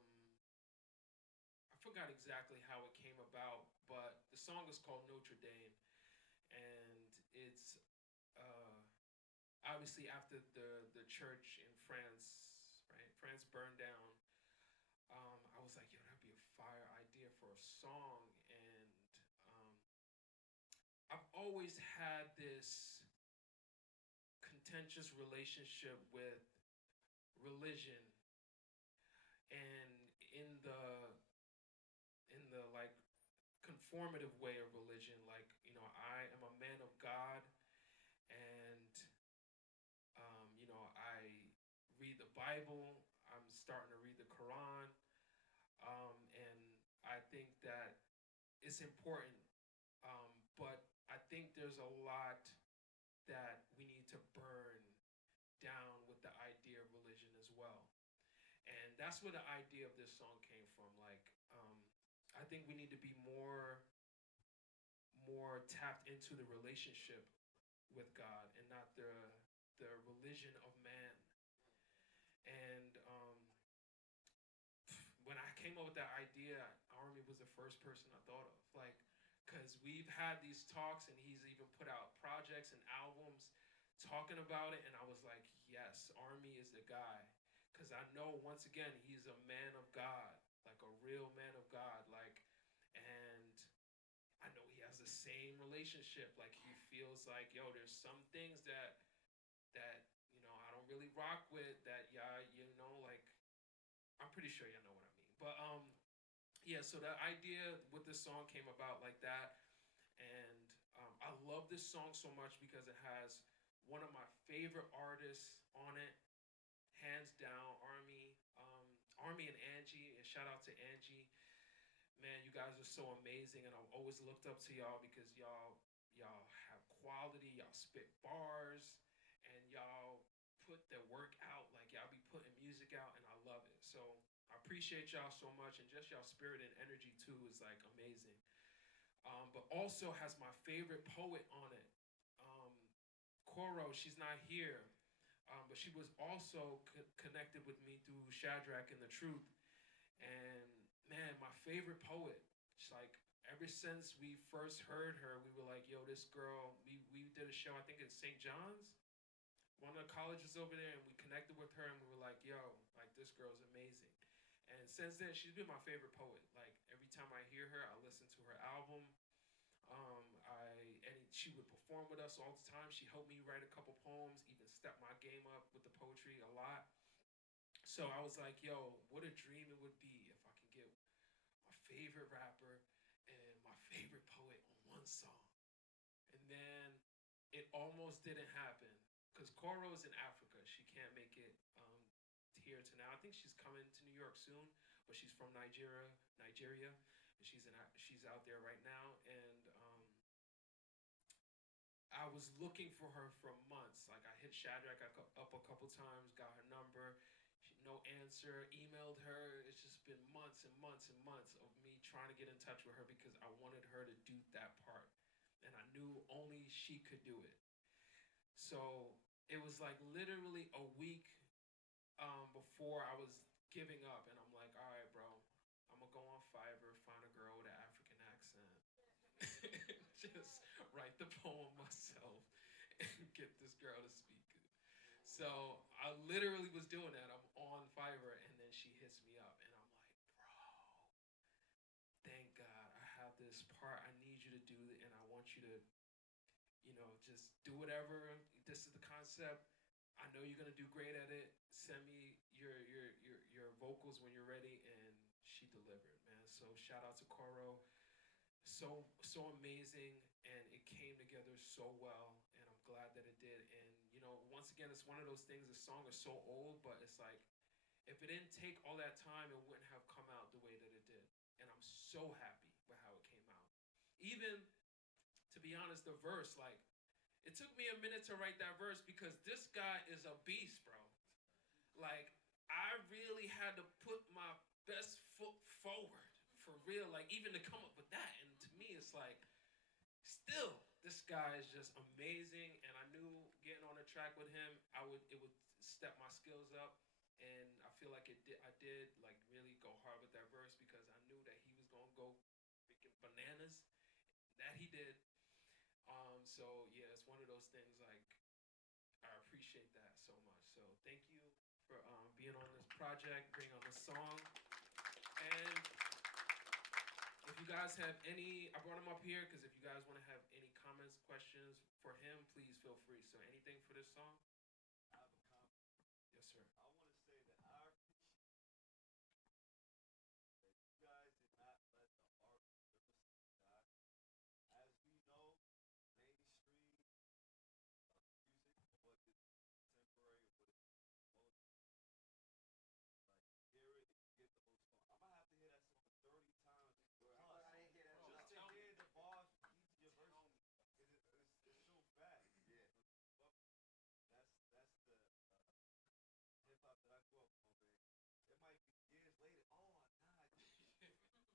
forgot exactly how it came about, but the song is called Notre Dame, and it's obviously after the church in France, right? France burned down. I was like, yo, that'd be a fire idea for a song, and I've always had this contentious relationship with religion, and in the like conformative way of religion. Like, I am a man of God, and I read the Bible. I'm starting to read the Quran, and I think that it's important. But I think there's a lot that we need to burn down with the idea of religion as well. And that's where the idea of this song came from. Like, I think we need to be more tapped into the relationship with God and not the religion of man. And when I came up with that idea, Army was the first person I thought of. Like, because we've had these talks, and he's even put out projects and albums talking about it, and I was like, yes, Army is the guy. Because I know, once again, he's a man of God, like a real man of God. Like, and I know he has the same relationship. Like, he feels like, yo, there's some things that I don't really rock with, that like, I'm pretty sure y'all know what I mean. But yeah, so the idea with this song came about like that. And I love this song so much because it has one of my favorite artists on it, hands down. Army and Angie, and shout out to Angie. Man, you guys are so amazing, and I've always looked up to y'all because y'all have quality, y'all spit bars, and y'all put their work out. Like y'all be putting music out, and I love it. So I appreciate y'all so much, and just y'all spirit and energy too is like amazing. But also has my favorite poet on it. Um, Koro, she's not here, but she was also connected with me through Shadrach and the Truth. And man, my favorite poet. She's like, ever since we first heard her, we were like, yo, this girl, we did a show, I think in St. John's, one of the colleges over there, and we connected with her, and we were like, yo, like this girl's amazing. And since then, she's been my favorite poet. Like every time I hear her, I listen to her album. She would perform with us all the time. She helped me write a couple poems, even step my game up with the poetry a lot. So I was like, yo, what a dream it would be if I can get my favorite rapper and my favorite poet on one song. And then it almost didn't happen because Koro's in Africa. She can't make it here to now. I think she's coming to New York soon, but she's from Nigeria, and she's out there right now. And I was looking for her for months. Like I hit Shadrach up a couple times, got her number, no answer. Emailed her. It's just been months and months and months of me trying to get in touch with her because I wanted her to do that part, and I knew only she could do it. So it was like literally a week before I was giving up, and I'm like, all right, bro, I'm gonna go on Fiverr, find a girl with an African accent, just write the poem myself, and get this girl to speak it. So I literally was doing that. I'm on Fiverr, and then she hits me up, and I'm like, bro, thank God I have this part I need you to do, and I want you to, just do whatever. This is the concept. I know you're gonna do great at it. Send me your vocals when you're ready, and she delivered, man. So shout out to Koro. So amazing, and it came together so well, and I'm glad that it did. And once again, it's one of those things. The song is so old, but it's like if it didn't take all that time, it wouldn't have come out the way that it did. And I'm so happy with how it came out. Even to be honest, the verse, like, it took me a minute to write that verse because this guy is a beast, bro. Like, I really had to put my best foot forward for real, like, even to come up with that. And to me, it's like, still, this guy is just amazing. And I knew getting on a track with him, it would step my skills up. And I feel like I did like really go hard with that verse because I knew that he was gonna go freaking bananas. That he did. So yeah, it's one of those things like I appreciate that so much. So thank you for being on this project, being on this song. And if you guys have any, I brought him up here because if you guys want to have any comments, questions for him, please feel free. So anything for this song? I have a comment. Yes, sir. I want to say that I appreciate that you guys did not let the art of lyricism die. As we know, mainstream music, or what is contemporary, or what is melody, like hear it and you get the whole song. I'm gonna have to hear that song 30 times plus. I didn't hear that Just enough. to hear the bars from each of your verses. It's so fast. Yeah. That's the hip hop that I grew up on, man. It might be years later. Oh, nah, I did. You know what I mean?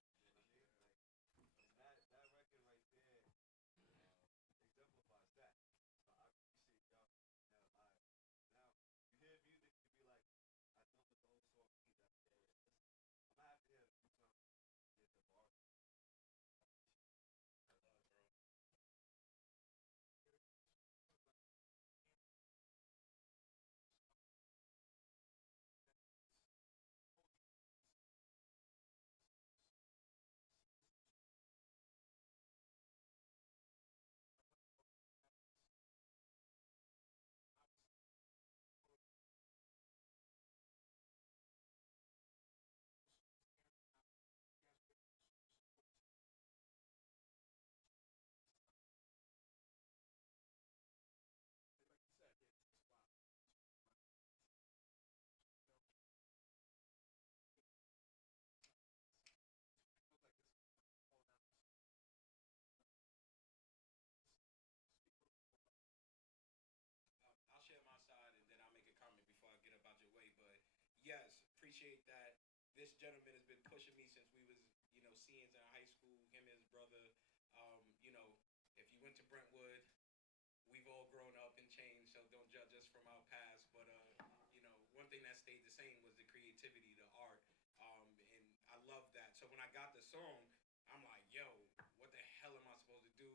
Like, and that record right there exemplifies that. So I appreciate y'all for keeping that alive. Now, you hear music, you be like, I know what the whole song means after the verse. Listen, I'm gonna have to hear it a few times to get the bars. this gentleman has been pushing me since we was, seniors in high school. Him and his brother. If you went to Brentwood, we've all grown up and changed, so don't judge us from our past. But one thing that stayed the same was the creativity, the art, and I love that. So when I got the song, I'm like, yo, what the hell am I supposed to do?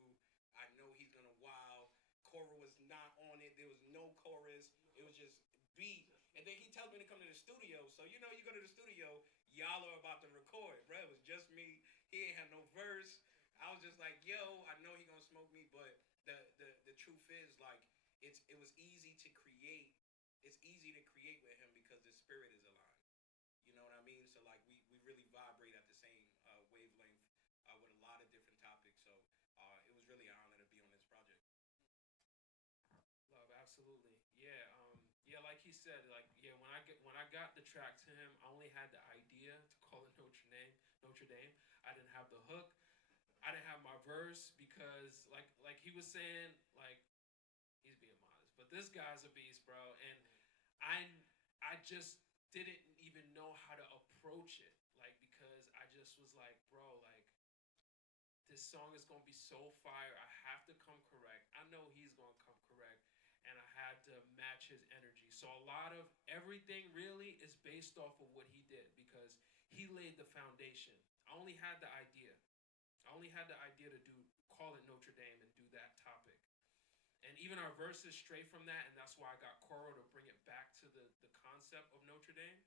I know he's gonna wow. Chorus was not on it. There was no chorus. It was just beat. And then he tells me to come to the studio. So you go to the studio, y'all are about to record, bro. It was just me. He ain't had no verse. I was just like, yo, I know he gonna smoke me, but the truth is, like, it was easy to create. It's easy to create with him because the spirit is aligned. You know what I mean? So like we really vibrate at the same wavelength with a lot of different topics. So it was really an honor to be on this project. Love, absolutely. Yeah, yeah, like he said, like yeah, when I got the track to him, I only had the idea to call it Notre Dame. Notre Dame. I didn't have the hook. I didn't have my verse because like he was saying, like he's being modest, but this guy's a beast, bro. And I I just didn't even know how to approach it, like because I just was like, bro, like this song is gonna be so fire. I have to come correct. I know he's gonna come correct, and I had to match his energy. So a lot of everything really is based off of what he did because he laid the foundation. I only had the idea. I only had the idea to call it Notre Dame and do that topic. And even our verses stray from that, and that's why I got Coro to bring it back to the concept of Notre Dame.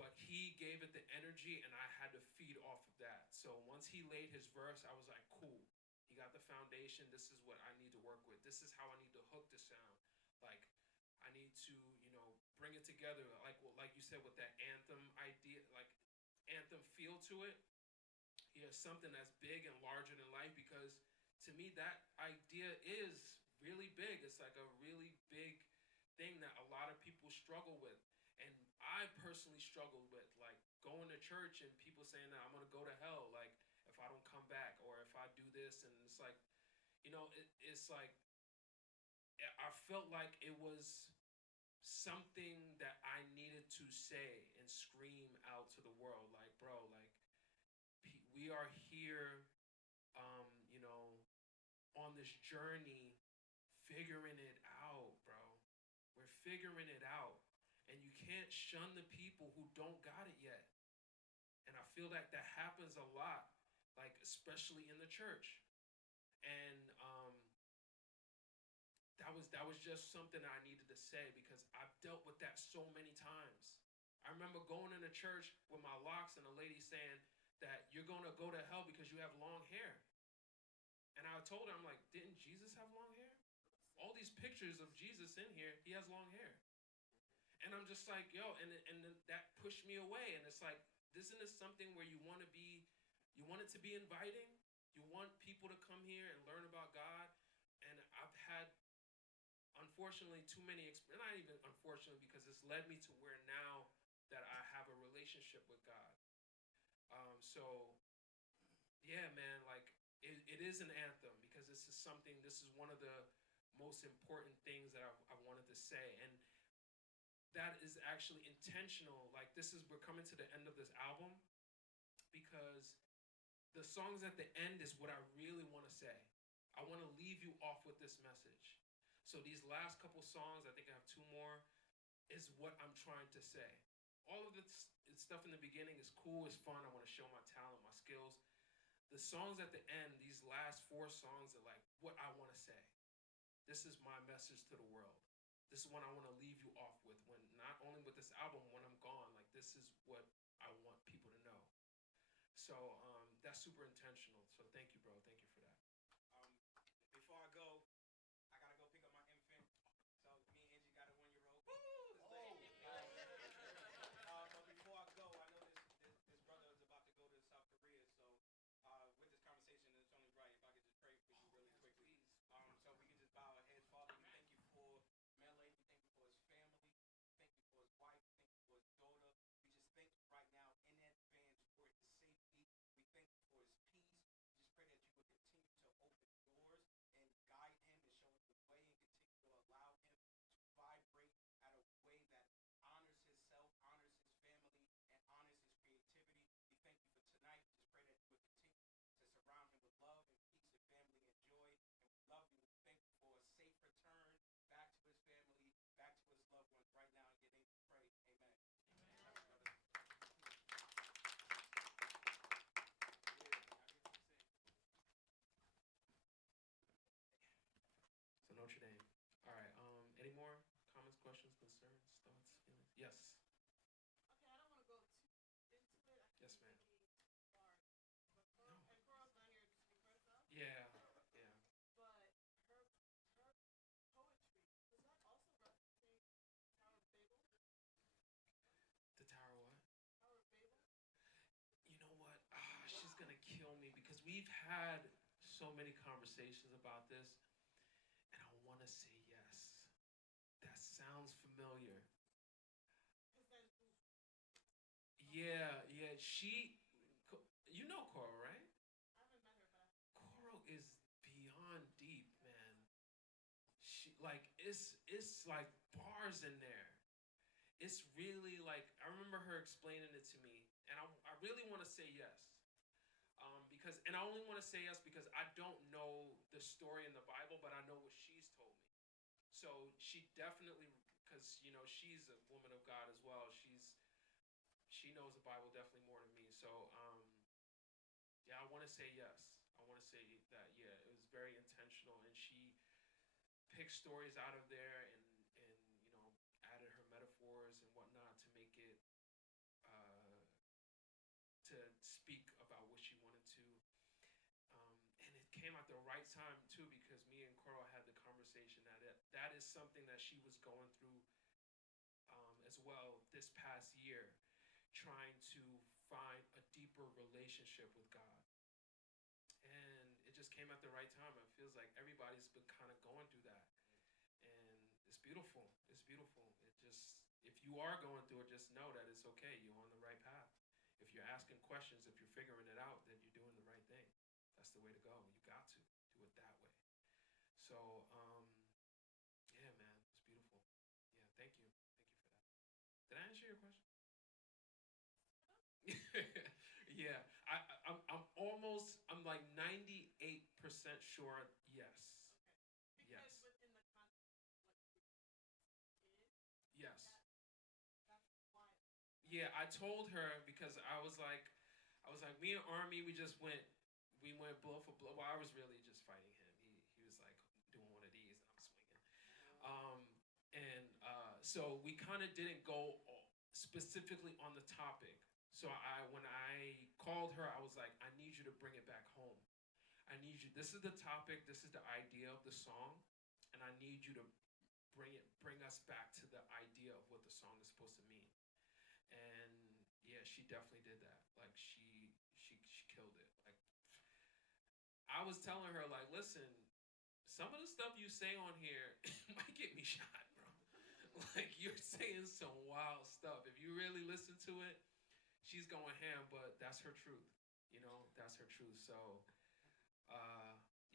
But he gave it the energy, and I had to feed off of that. So once he laid his verse, I was like, cool. He got the foundation. This is what I need to work with. This is how I need to hook the sound. Like, I need to, bring it together. Like you said, with that anthem idea, like anthem feel to it. He has something that's big and larger than life because to me that idea is really big. It's like a really big thing that a lot of people struggle with. And I personally struggled with like going to church and people saying that I'm gonna go to hell, like if I don't come back or if I do this, and it's like, it's like I felt like it was something that I needed to say and scream out to the world, like, bro, like we are here, um, you know, on this journey, figuring it out, bro. We're figuring it out. And you can't shun the people who don't got it yet. And I feel like that happens a lot, like especially in the church. And that was just something I needed to say because I've dealt with that so many times. I remember going into church with my locks and a lady saying that you're gonna go to hell because you have long hair. And I told her, I'm like, didn't Jesus have long hair? All these pictures of Jesus in here, he has long hair. And I'm just like, yo, and that pushed me away. And it's like, isn't this something where you want it to be inviting? You want people to come here and learn about God. And I've had, unfortunately, too many, not even unfortunately, because it's led me to where now that I have a relationship with God. So, yeah, man, like, it is an anthem because this is one of the most important things that I wanted to say. And that is actually intentional. Like we're coming to the end of this album because the songs at the end is what I really want to say. I want to leave you off with this message. So these last couple songs, I think I have two more, is what I'm trying to say. All of the stuff in the beginning is cool, is fun. I want to show my talent, my skills. The songs at the end, these last four songs are like what I want to say. This is my message to the world. This is what I want to leave you off with when not only with this album, when I'm gone, like this is what I want people to know. So that's super intentional. So thank you, bro. Thank you for that. Before I go, I gotta go pick up my infant. So me and Angie got a 1-year-old. Woo! It's late. But before I go, I know this brother is about to go to South Korea. So with this conversation, it's only right if I could just pray for you really quickly. So we can just bow our heads. Father, we thank you for Melee. We thank you for his family. Thank you for his wife. Thank you for his daughter. We just thank you right now in advance for his safety. We thank you for his peace. We just pray that you would Yes. Okay, I don't want to go too into it. I Yes, think ma'am. we're getting too far. But Coral, No. and Coral's not here to speak for herself. Yeah. Yeah. But her poetry, was that also referencing Tower of Babel? The Tower what? Tower of Babel? You know what? She's gonna kill me because we've had so many conversations about this, and I want to say yes. That sounds familiar. Because there's Yeah, yeah. You know Coral, right? I haven't met her, but Coral is beyond deep, man. She like it's like bars in there. It's really like I remember her explaining it to me, and I really want to say yes. Because and I only want to say yes because I don't know the story in the Bible, but I know what she's told me. So she definitely, because you know she's a woman of God as well. She knows the Bible definitely more than me. So yeah, I want to say yes. I want to say that yeah, it was very intentional, and she picked stories out of there and you know added her metaphors and whatnot to make it to speak about what she wanted to. And it came at the right time too because me and Coral had the conversation that is something that she was going through as well this past year, trying to find a deeper relationship with God. And it just came at the right time. It feels like everybody's been kind of going through that, and it's beautiful. It's beautiful. It just if you are going through it, just know that it's okay. You're on the right path. If you're asking questions, if you're figuring it out, then you're doing the right thing. That's the way to go. You got to do it that way. So, yeah, man, it's beautiful. Yeah, thank you. Thank you for that. Did I answer your question? Yeah, I'm like 98% sure. Yes. because Yes. within the context of what is, Yes. that's why. Yeah, I told her because me and Army, we went blow for blow. Well, I was really just fighting him. He was like doing one of these, and I'm swinging. So we kind of didn't go specifically on the topic. So when I called her, I was like, I need you to bring it back home. I need you. This is the topic. This is the idea of the song, and I need you to bring us back to the idea of what the song is supposed to mean. And yeah, she definitely did that. Like she killed it. Like I was telling her, like, listen, some of the stuff you say on here might get me shot, bro. Like you're saying some wild stuff. If you really listen to it, she's going ham, but that's her truth. You know, that's her truth. So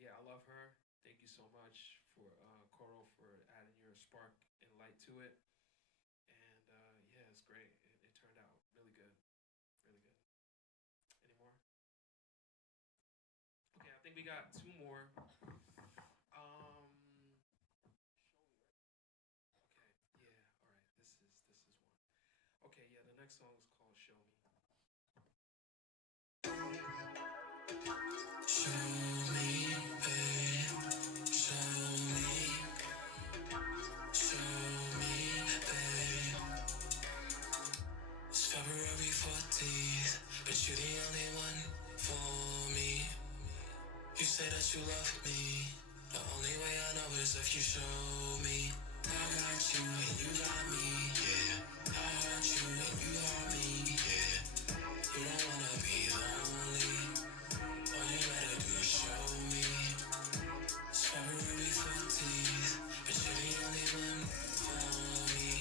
yeah, I love her. Thank you so much for Coral for adding your spark and light to it. And yeah, it's great. It turned out really good, really good. Any more? Okay, I think we got two more. Okay, yeah, all right. This is one. Okay, yeah, the next song is called "Show Me." Show me, babe. Show me. Show me, babe. It's February 14th, but you're the only one for me. You say that you love me. The only way I know is if you show me. I got you and you got me, yeah. I heard you and you heard me, yeah. You don't wanna be lonely. All you gotta do is show me. It's February 14th, but you're the only one for me.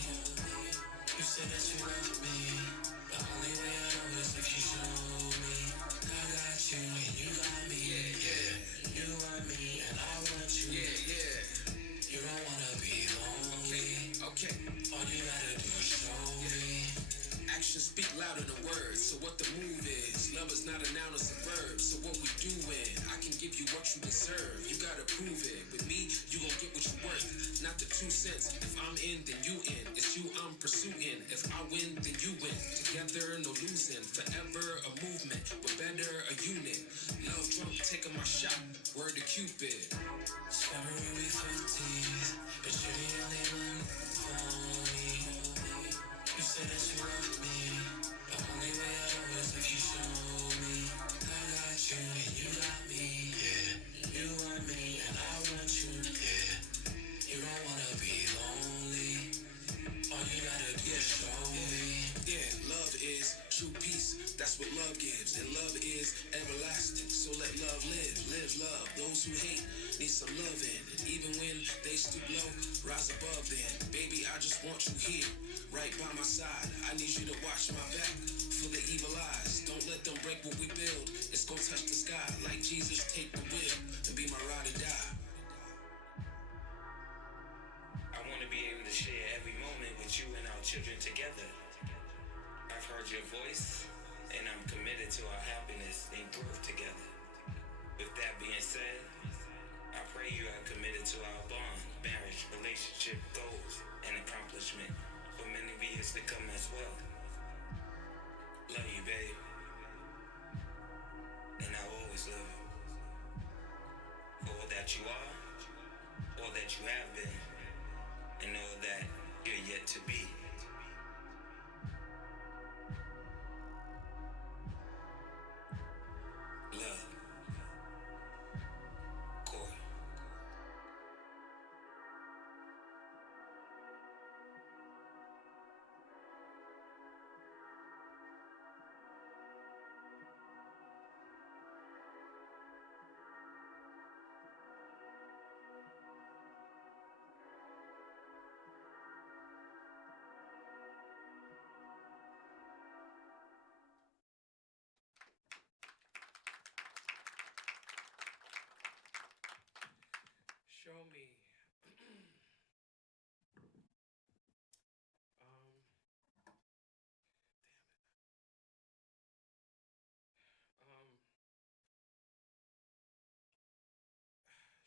You say that you love me. The only way I know is if you show me. I got you and you got me, yeah, yeah. You want me and I want you, yeah, yeah. You don't wanna be lonely. Okay. All you gotta do is show me. Actions speak louder than words. So what the move is? Love is not a noun, it's a verb. So what we doing? I can give you what you deserve. You gotta prove it. With me, you gon' get what you worth. Not the 2 cents. If I'm in, then you in. It's you I'm pursuing. If I win, then you win. Together, no losing. Forever a movement. We're better a unit. Love drunk, taking my shot. Word to Cupid. It's February 14th, but you're the only one for me. You Rise above then, baby, I just want you here, right by my side. I need you to watch my back for the evil eyes. Don't let them break what we build. It's gonna touch the sky like Jesus. Take the wheel and be my ride or die. I want to be able to share every moment with you and our children together. I've heard your voice, and I'm committed to our happiness and growth together. With that being said, I pray you are committed to our bond, marriage, relationship, goals, and accomplishment for many years to come as well. Love you, babe. And I'll always love you. For all that you are, all that you have been, and all that you're yet to be. Love. Corey. Show me. Um,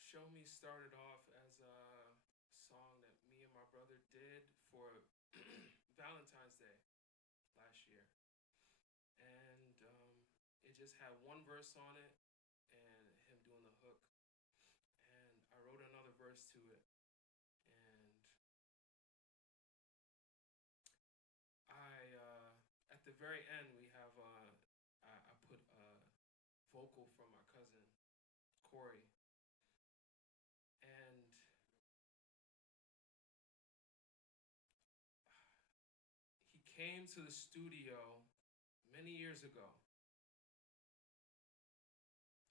Show Me started off as a song that me and my brother did for Valentine's Day last year. And it just had one verse on it and him doing the hook. And I wrote another verse to it. And at the very end, we have, I put a vocal from my cousin, Corey. And he came to the studio many years ago.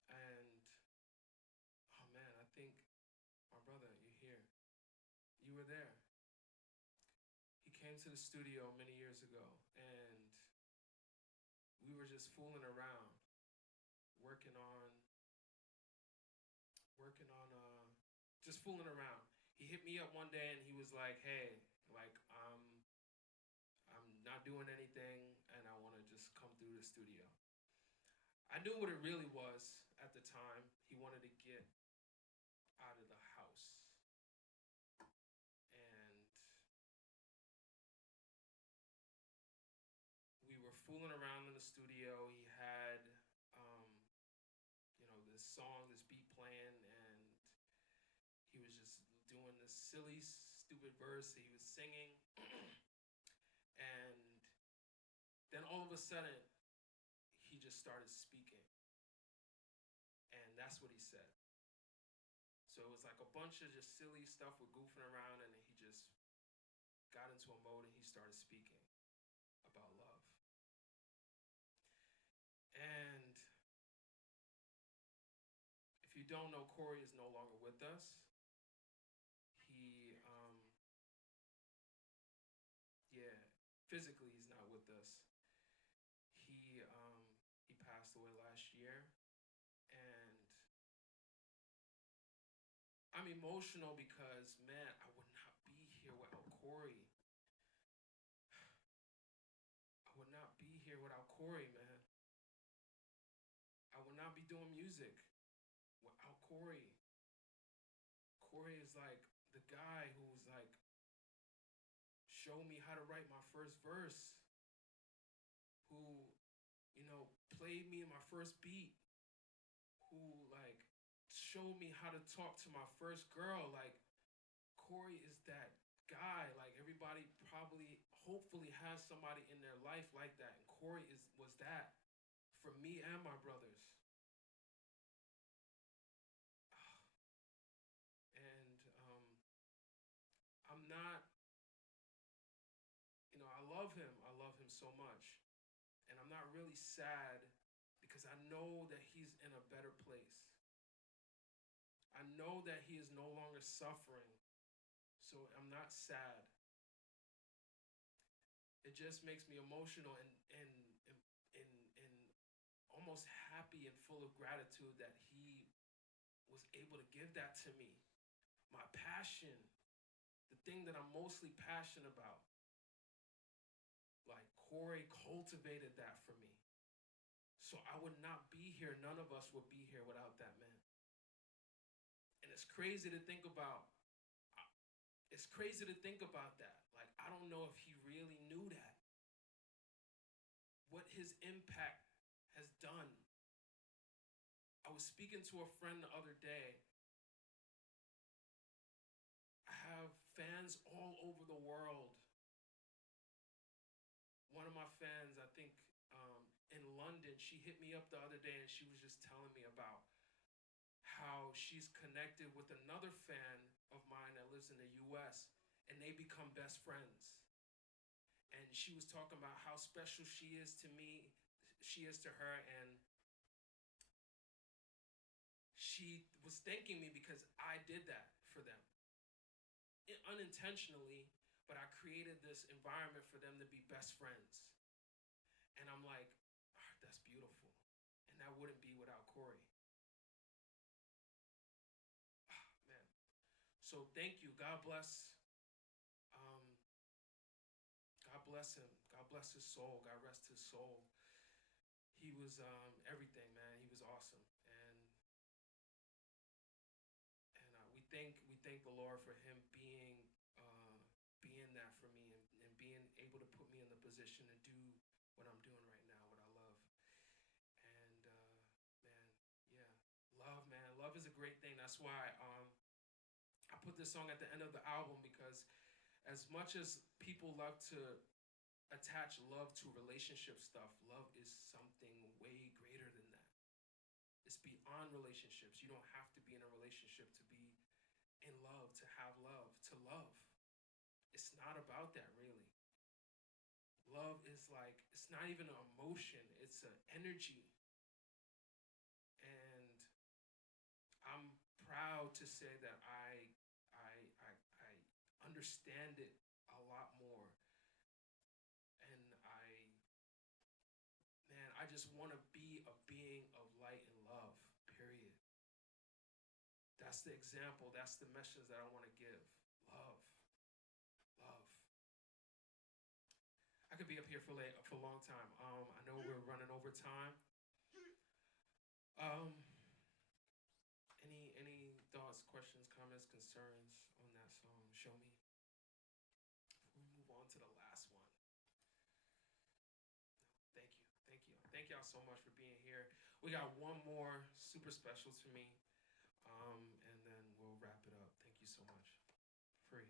And, oh man, I think, my brother, you're here. You were there. He came to the studio many years ago, and we were just fooling around, working on, just fooling around. He hit me up one day and he was like, hey, like, I'm not doing anything and I want to just come through the studio. I knew what it really was at the time. He wanted to get out of the house. And we were fooling around in the studio. He had, this song, this beat playing, and he was just doing this silly, stupid verse that he was singing. And then all of a sudden, he just started speaking. And that's what he said. So it was like a bunch of just silly stuff with goofing around, and he just got into a mode and he started speaking about love. And if you don't know, Corey is no longer with us. He, physically he's not with us. He passed away last year, and I'm emotional because, man, I would not be here without Corey. I would not be here without Corey, man. I would not be doing music without Corey. Corey is like the guy who's like showed me how to write my first verse, who, played me in my first beat, who like showed me how to talk to my first girl. Like, Corey is that guy. Like, everybody probably, hopefully, has somebody in their life like that, and Corey was that for me and my brothers. And I'm not, I love him. I love him so much. And I'm not really sad because I know that he's in a better place. I know that he is no longer suffering. So not sad. It just makes me emotional and almost happy and full of gratitude that he was able to give that to me. My passion, the thing that I'm mostly passionate about. Like Corey cultivated that for me. So I would not be here. None of us would be here without that man. And it's crazy to think about. It's crazy to think about that. Like, I don't know if he really knew that. What his impact has done. I was speaking to a friend the other day. I have fans all over the world. One of my fans, I think in London, she hit me up the other day and she was just telling me about how she's connected with another fan of mine that lives in the US and they become best friends. And she was talking about how special she is to me, she is to her, and she was thanking me because I did that for them. Unintentionally, but I created this environment for them to be best friends. And I'm like, oh, that's beautiful. And that wouldn't be without Corey. Oh, man. So thank you. God bless. God bless him. God bless his soul. God rest his soul. He was everything, man. He was awesome. And we thank the Lord for him being that for me and being able to put me in the position to do what I'm doing right now, what I love. And man, yeah, man, love is a great thing. That's why I put this song at the end of the album, because as much as people love to attach love to relationship stuff, love is something way greater than that. It's beyond relationships. You don't have to be in a relationship to be in love, to have love, to love. It's not about that, really. Love is like, it's not even an emotion, it's an energy. And I'm proud to say that I understand it a lot more. And I just want to be a being of light and love, period. That's the example, that's the message that I want to give. Love. Love. I could be up here for a long time. I know we're running over time. Any thoughts, questions, comments, concerns on that song? Show me. Before we move on to the last one. Thank y'all so much for being here. We got one more super special to me, and then we'll wrap it up. Thank you so much. Free.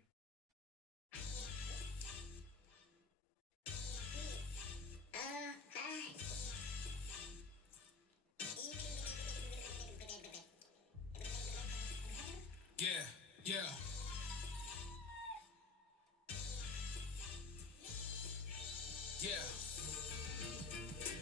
Yeah, yeah. Yeah.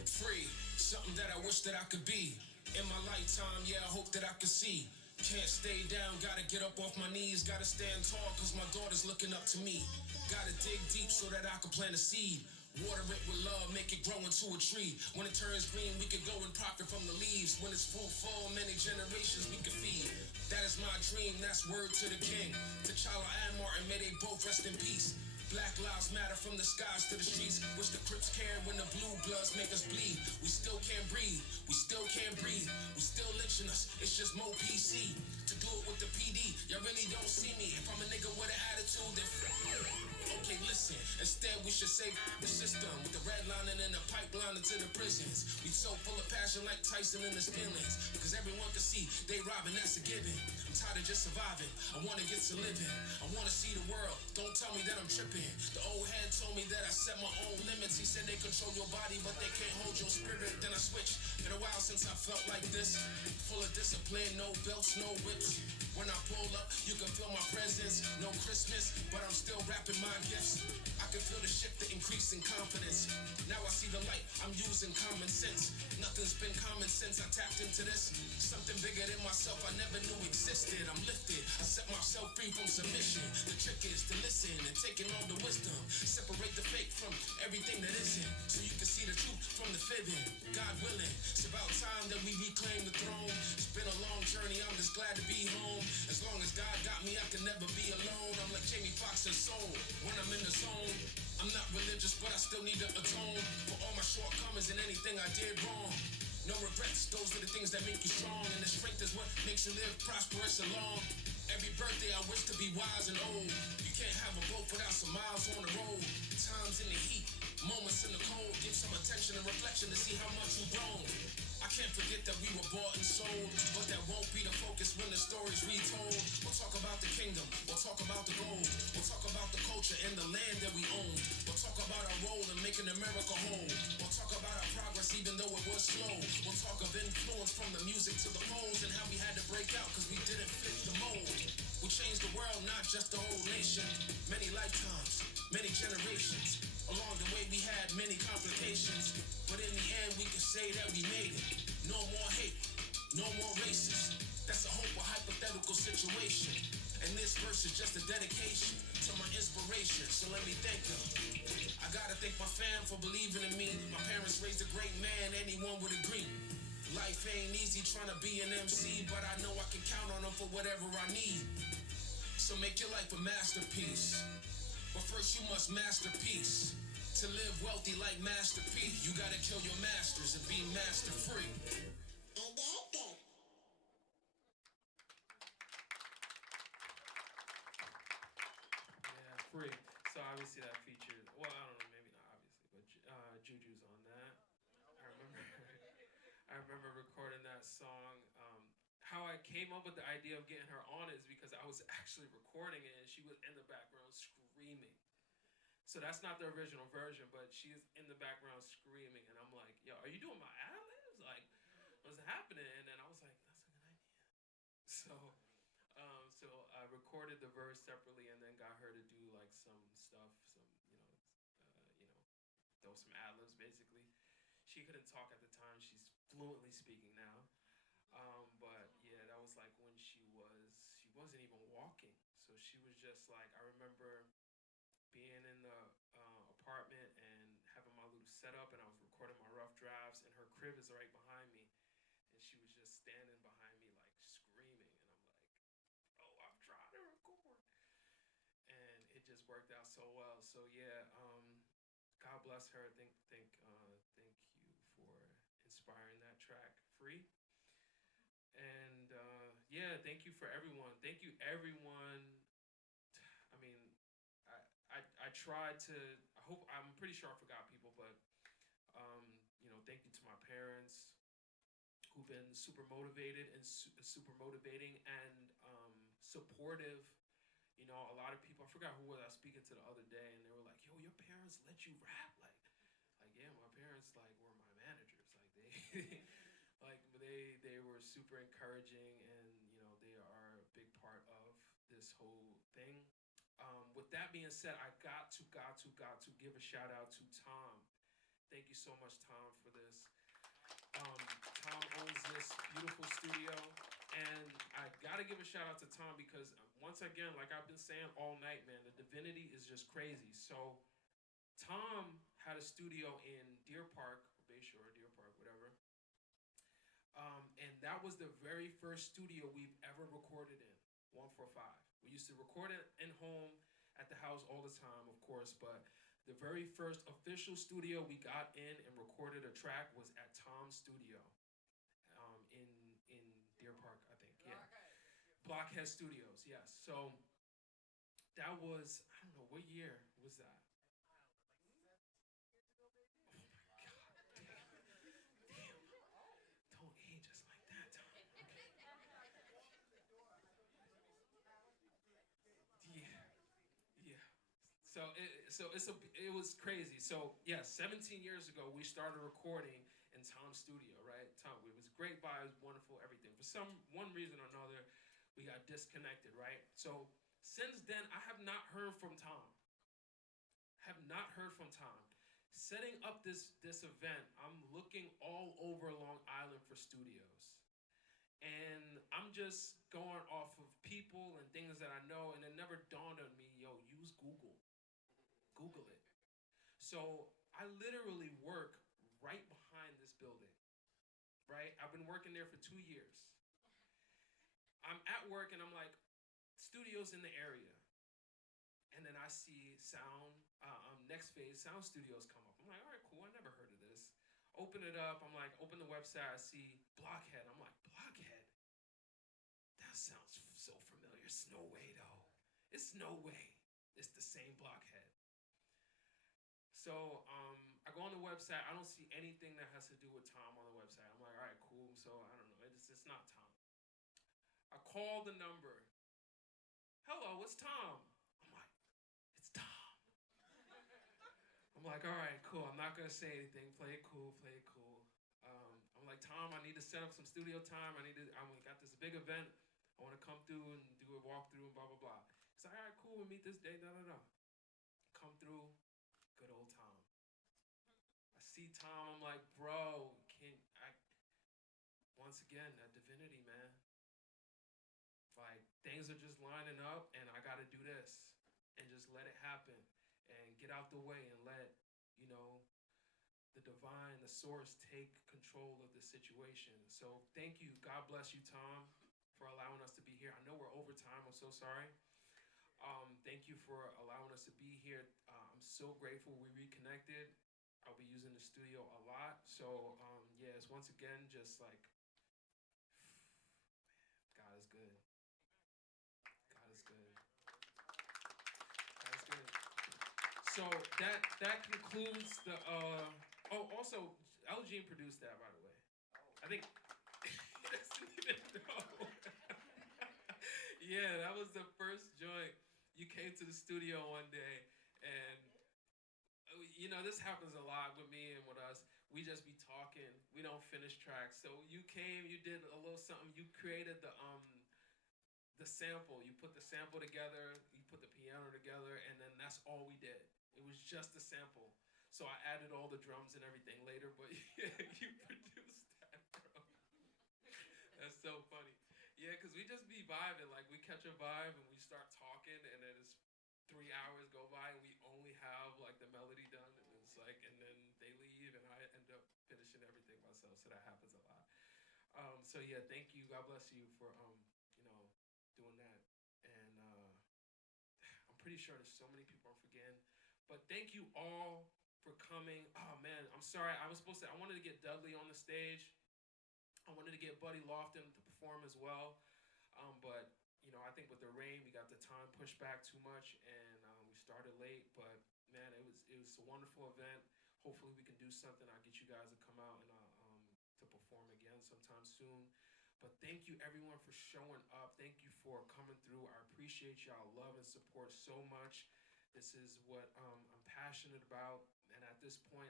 Free, something that I wish that I could be. In my lifetime, yeah, I hope that I could see. Can't stay down, gotta get up off my knees. Gotta stand tall, cause my daughter's looking up to me. Gotta dig deep so that I can plant a seed. Water it with love, make it grow into a tree. When it turns green, we can go and profit from the leaves. When it's fruitful, many generations we can feed. That is my dream, that's word to the king. T'Challa and Martin, may they both rest in peace. Black lives matter from the skies to the streets. Wish the Crips cared when the blue bloods make us bleed. We still can't breathe, we still can't breathe. We still lynching us, it's just more PC. To do it with the PD, y'all really don't see me. If I'm a nigga with an attitude, then okay, listen. Instead, we should save the system with the redlining and the pipeline into the prisons. We so full of passion like Tyson in his feelings. Because everyone can see they robbing, that's a given. I'm tired of just surviving. I want to get to living. I want to see the world. Don't tell me that I'm tripping. The old head told me that I set my own limits. He said they control your body, but they can't hold your spirit. Then I switched. Been a while since I felt like this. Full of discipline, no belts, no whips. When I pull up, you can feel my presence. No Christmas, but I'm still rapping my gifts. I can feel the shift, the increase in confidence. Now I see the light, I'm using common sense. Nothing's been common since I tapped into this. Something bigger than myself I never knew existed. I'm lifted, I set myself free from submission. The trick is to listen taking all the wisdom. Separate the fake from everything that isn't, so you can see the truth from the fibbing. God willing, it's about time that we reclaim the throne. It's been a long journey, I'm just glad to be home. As long as God got me, I can never be alone. I'm like Jamie Foxx's soul. When I'm in the zone, I'm not religious, but I still need to atone for all my shortcomings and anything I did wrong. No regrets, those are the things that make you strong. And the strength is what makes you live prosperous and long. Every birthday I wish to be wise and old. You can't have a boat without some miles on the road. Times in the heat, moments in the cold. Give some attention and reflection to see how much you've grown. I can't forget that we were bought and sold, but that won't be the focus when the story's retold. We'll talk about the kingdom, we'll talk about the gold, we'll talk about the culture and the land that we own. We'll talk about our role in making America whole. We'll talk about our progress even though it was slow. We'll talk of influence from the music to the polls and how we had to break out because we didn't fit the mold. We changed the world, not just the whole nation. Many lifetimes, many generations. Along the way we had many complications, but in the end we can say that we made it. No more hate, no more racist. That's a hope, a hypothetical situation. And this verse is just a dedication to my inspiration, so let me thank them. I gotta thank my fam for believing in me. My parents raised a great man, anyone would agree. Life ain't easy trying to be an MC, but I know I can count on them for whatever I need. So make your life a masterpiece. But first you must master peace. To live wealthy like Master P, you gotta kill your masters and be master free. Yeah, free. So obviously that featured. Well, I don't know, maybe not obviously, but Juju's on that. I remember. I remember recording that song. How I came up with the idea of getting her on is because I was actually recording it and she was in the background screaming. So that's not the original version, but she's in the background screaming, and I'm like, "Yo, are you doing my ad libs? Like, what's happening?" And then I was like, "That's a good idea." So I recorded the verse separately, and then got her to do like some stuff, throw some ad libs basically. She couldn't talk at the time. She's fluently speaking now. But yeah, that was like when she wasn't even walking. So she was just like, I remember being in the apartment and having my little setup, and I was recording my rough drafts, and her crib is right behind me, and she was just standing behind me like screaming, and I'm like, oh, I'm trying to record, and it just worked out so well. So yeah, God bless her. Thank you for inspiring that track, Free. And yeah, thank you for everyone. Thank you everyone. I mean, I I tried to. I hope I'm pretty sure I forgot people, but um, thank you to my parents who've been super motivated and super motivating and supportive. A lot of people. I forgot who was I speaking to the other day, and they were like, "Yo, your parents let you rap?" Like yeah, my parents like were my managers. Like they, they were super encouraging, and they are a big part of this whole thing. With that being said, I got to give a shout out to Tom. Thank you so much, Tom, for this. Um, Tom owns this beautiful studio, and I gotta give a shout out to Tom because once again, like I've been saying all night, man, the divinity is just crazy. So Tom had a studio in Deer Park, or Bayshore, Deer Park, whatever. And that was the very first studio we've ever recorded in. 145. We used to record it in home at the house all the time, of course, but the very first official studio we got in and recorded a track was at Tom's studio, in Deer Park, I think. Yeah, Blockhead Studios. Yes. So that was, I don't know what year was that. Oh my God! Damn! Don't age us like that, Tom. Okay. Yeah. Yeah. It was crazy. So yeah, 17 years ago we started recording in Tom's studio, right? Tom, it was great vibes, wonderful, everything. For some one reason or another, we got disconnected, right? So since then, I have not heard from Tom. Have not heard from Tom. Setting up this event, I'm looking all over Long Island for studios, and I'm just going off of people and things that I know, and it never dawned on me, yo, use Google. So I literally work right behind this building, right? I've been working there for 2 years. I'm at work and I'm like, studios in the area. And then I see next phase sound studios come up. I'm like, all right, cool. I never heard of this. Open it up. I'm like, open the website. I see Blockhead. I'm like, Blockhead? That sounds so familiar. It's no way, though. It's no way. It's the same Blockhead. So I go on the website. I don't see anything that has to do with Tom on the website. I'm like, all right, cool. So I don't know. It's not Tom. I call the number. Hello, it's Tom. I'm like, it's Tom. I'm like, all right, cool. I'm not gonna say anything. Play it cool. Play it cool. I'm like, Tom, I need to set up some studio time. I got this big event. I want to come through and do a walkthrough and blah blah blah. He's like, all right, cool. We'll meet this day. Da da da. Come through. Good old Tom. I see Tom. I'm like, bro, can I? Once again, that divinity, man. Like things are just lining up, and I got to do this, and just let it happen, and get out the way, and let you know the divine, the source, take control of the situation. So thank you. God bless you, Tom, for allowing us to be here. I know we're over time. I'm so sorry. Thank you for allowing us to be here. I'm so grateful we reconnected. I'll be using the studio a lot. So yes, once again, just like God is good. God is good. God is good. So that concludes the. Oh, also, Elgene produced that, by the way. I think he doesn't even know. Yeah, that was the first joint. You came to the studio one day, and this happens a lot with me and with us. We just be talking. We don't finish tracks. So you came, you did a little something. You created the sample. You put the sample together. You put the piano together, and then that's all we did. It was just the sample. So I added all the drums and everything later, but yeah, you produced that, bro. That's so funny. Yeah, because we just be vibing. Like, we catch a vibe and we start talking, and then it's 3 hours go by, and we only have, like, the melody done. And it's like, and then they leave, and I end up finishing everything myself. So that happens a lot. So, yeah, thank you. God bless you for, doing that. And I'm pretty sure there's so many people I'm forgetting. But thank you all for coming. Oh, man, I'm sorry. I wanted to get Dudley on the stage. I wanted to get Buddy Lofton to perform as well. But I think with the rain, we got the time pushed back too much, and we started late. But man, it was a wonderful event. Hopefully, we can do something. I'll get you guys to come out and to perform again sometime soon. But thank you everyone for showing up. Thank you for coming through. I appreciate y'all love and support so much. This is what I'm passionate about, and at this point,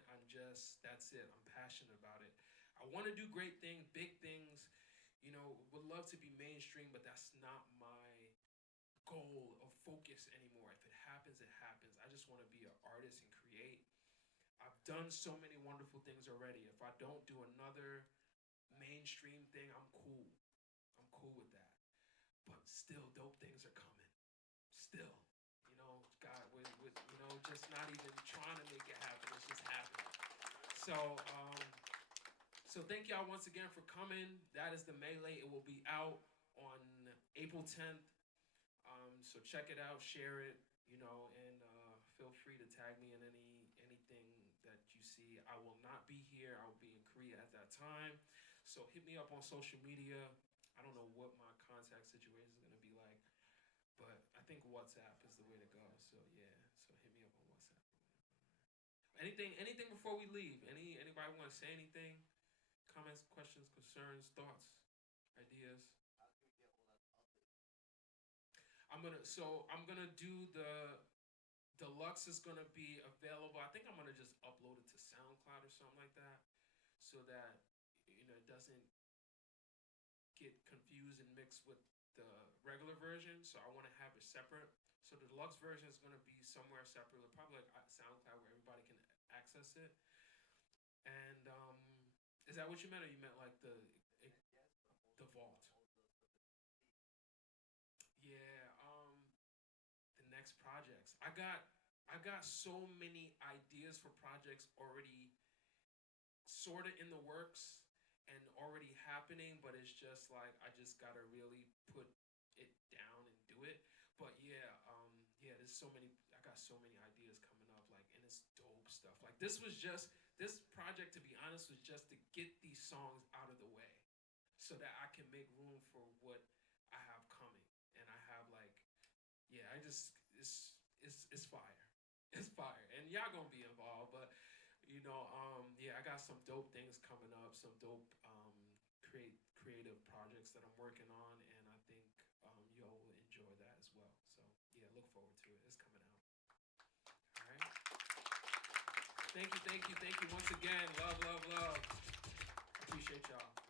that's it. I'm passionate about it. I want to do great things, big things. Would love to be mainstream, but that's not my goal or focus anymore. If it happens, it happens. I just want to be an artist and create. I've done so many wonderful things already. If I don't do another mainstream thing, I'm cool. I'm cool with that. But still, dope things are coming. Still, God, with just not even trying to make it happen. It's just happening. So thank y'all once again for coming. That is the Melee. It will be out on April 10th. So check it out, share it, and feel free to tag me in anything that you see. I will not be here. I will be in Korea at that time. So hit me up on social media. I don't know what my contact situation is going to be like, but I think WhatsApp is the way to go. So yeah, so hit me up on WhatsApp. Anything before we leave? Anybody want to say anything? Comments, questions, concerns, thoughts, ideas? I'm gonna do the deluxe is gonna be available. I think I'm gonna just upload it to SoundCloud or something like that, so that it doesn't get confused and mixed with the regular version. So I want to have it separate. So the deluxe version is gonna be somewhere separate, probably like SoundCloud, where everybody can access it. And is that what you meant, or you meant like the vault? Yeah. The next projects. I I got so many ideas for projects already sort of in the works and already happening, but it's just like I just gotta really put it down and do it. But yeah, there's so many. I got so many ideas coming up, like, and it's dope stuff. Like this project, to be honest, was just to get these songs out of the way, so that I can make room for what I have coming. And I have like, yeah, I just it's fire, it's fire, and y'all gonna be involved, but yeah, I got some dope things coming up, some dope creative projects that I'm working on, and I think y'all will enjoy that as well. So yeah, look forward to it. It's coming out. All right. Thank you once again. Love. Appreciate y'all.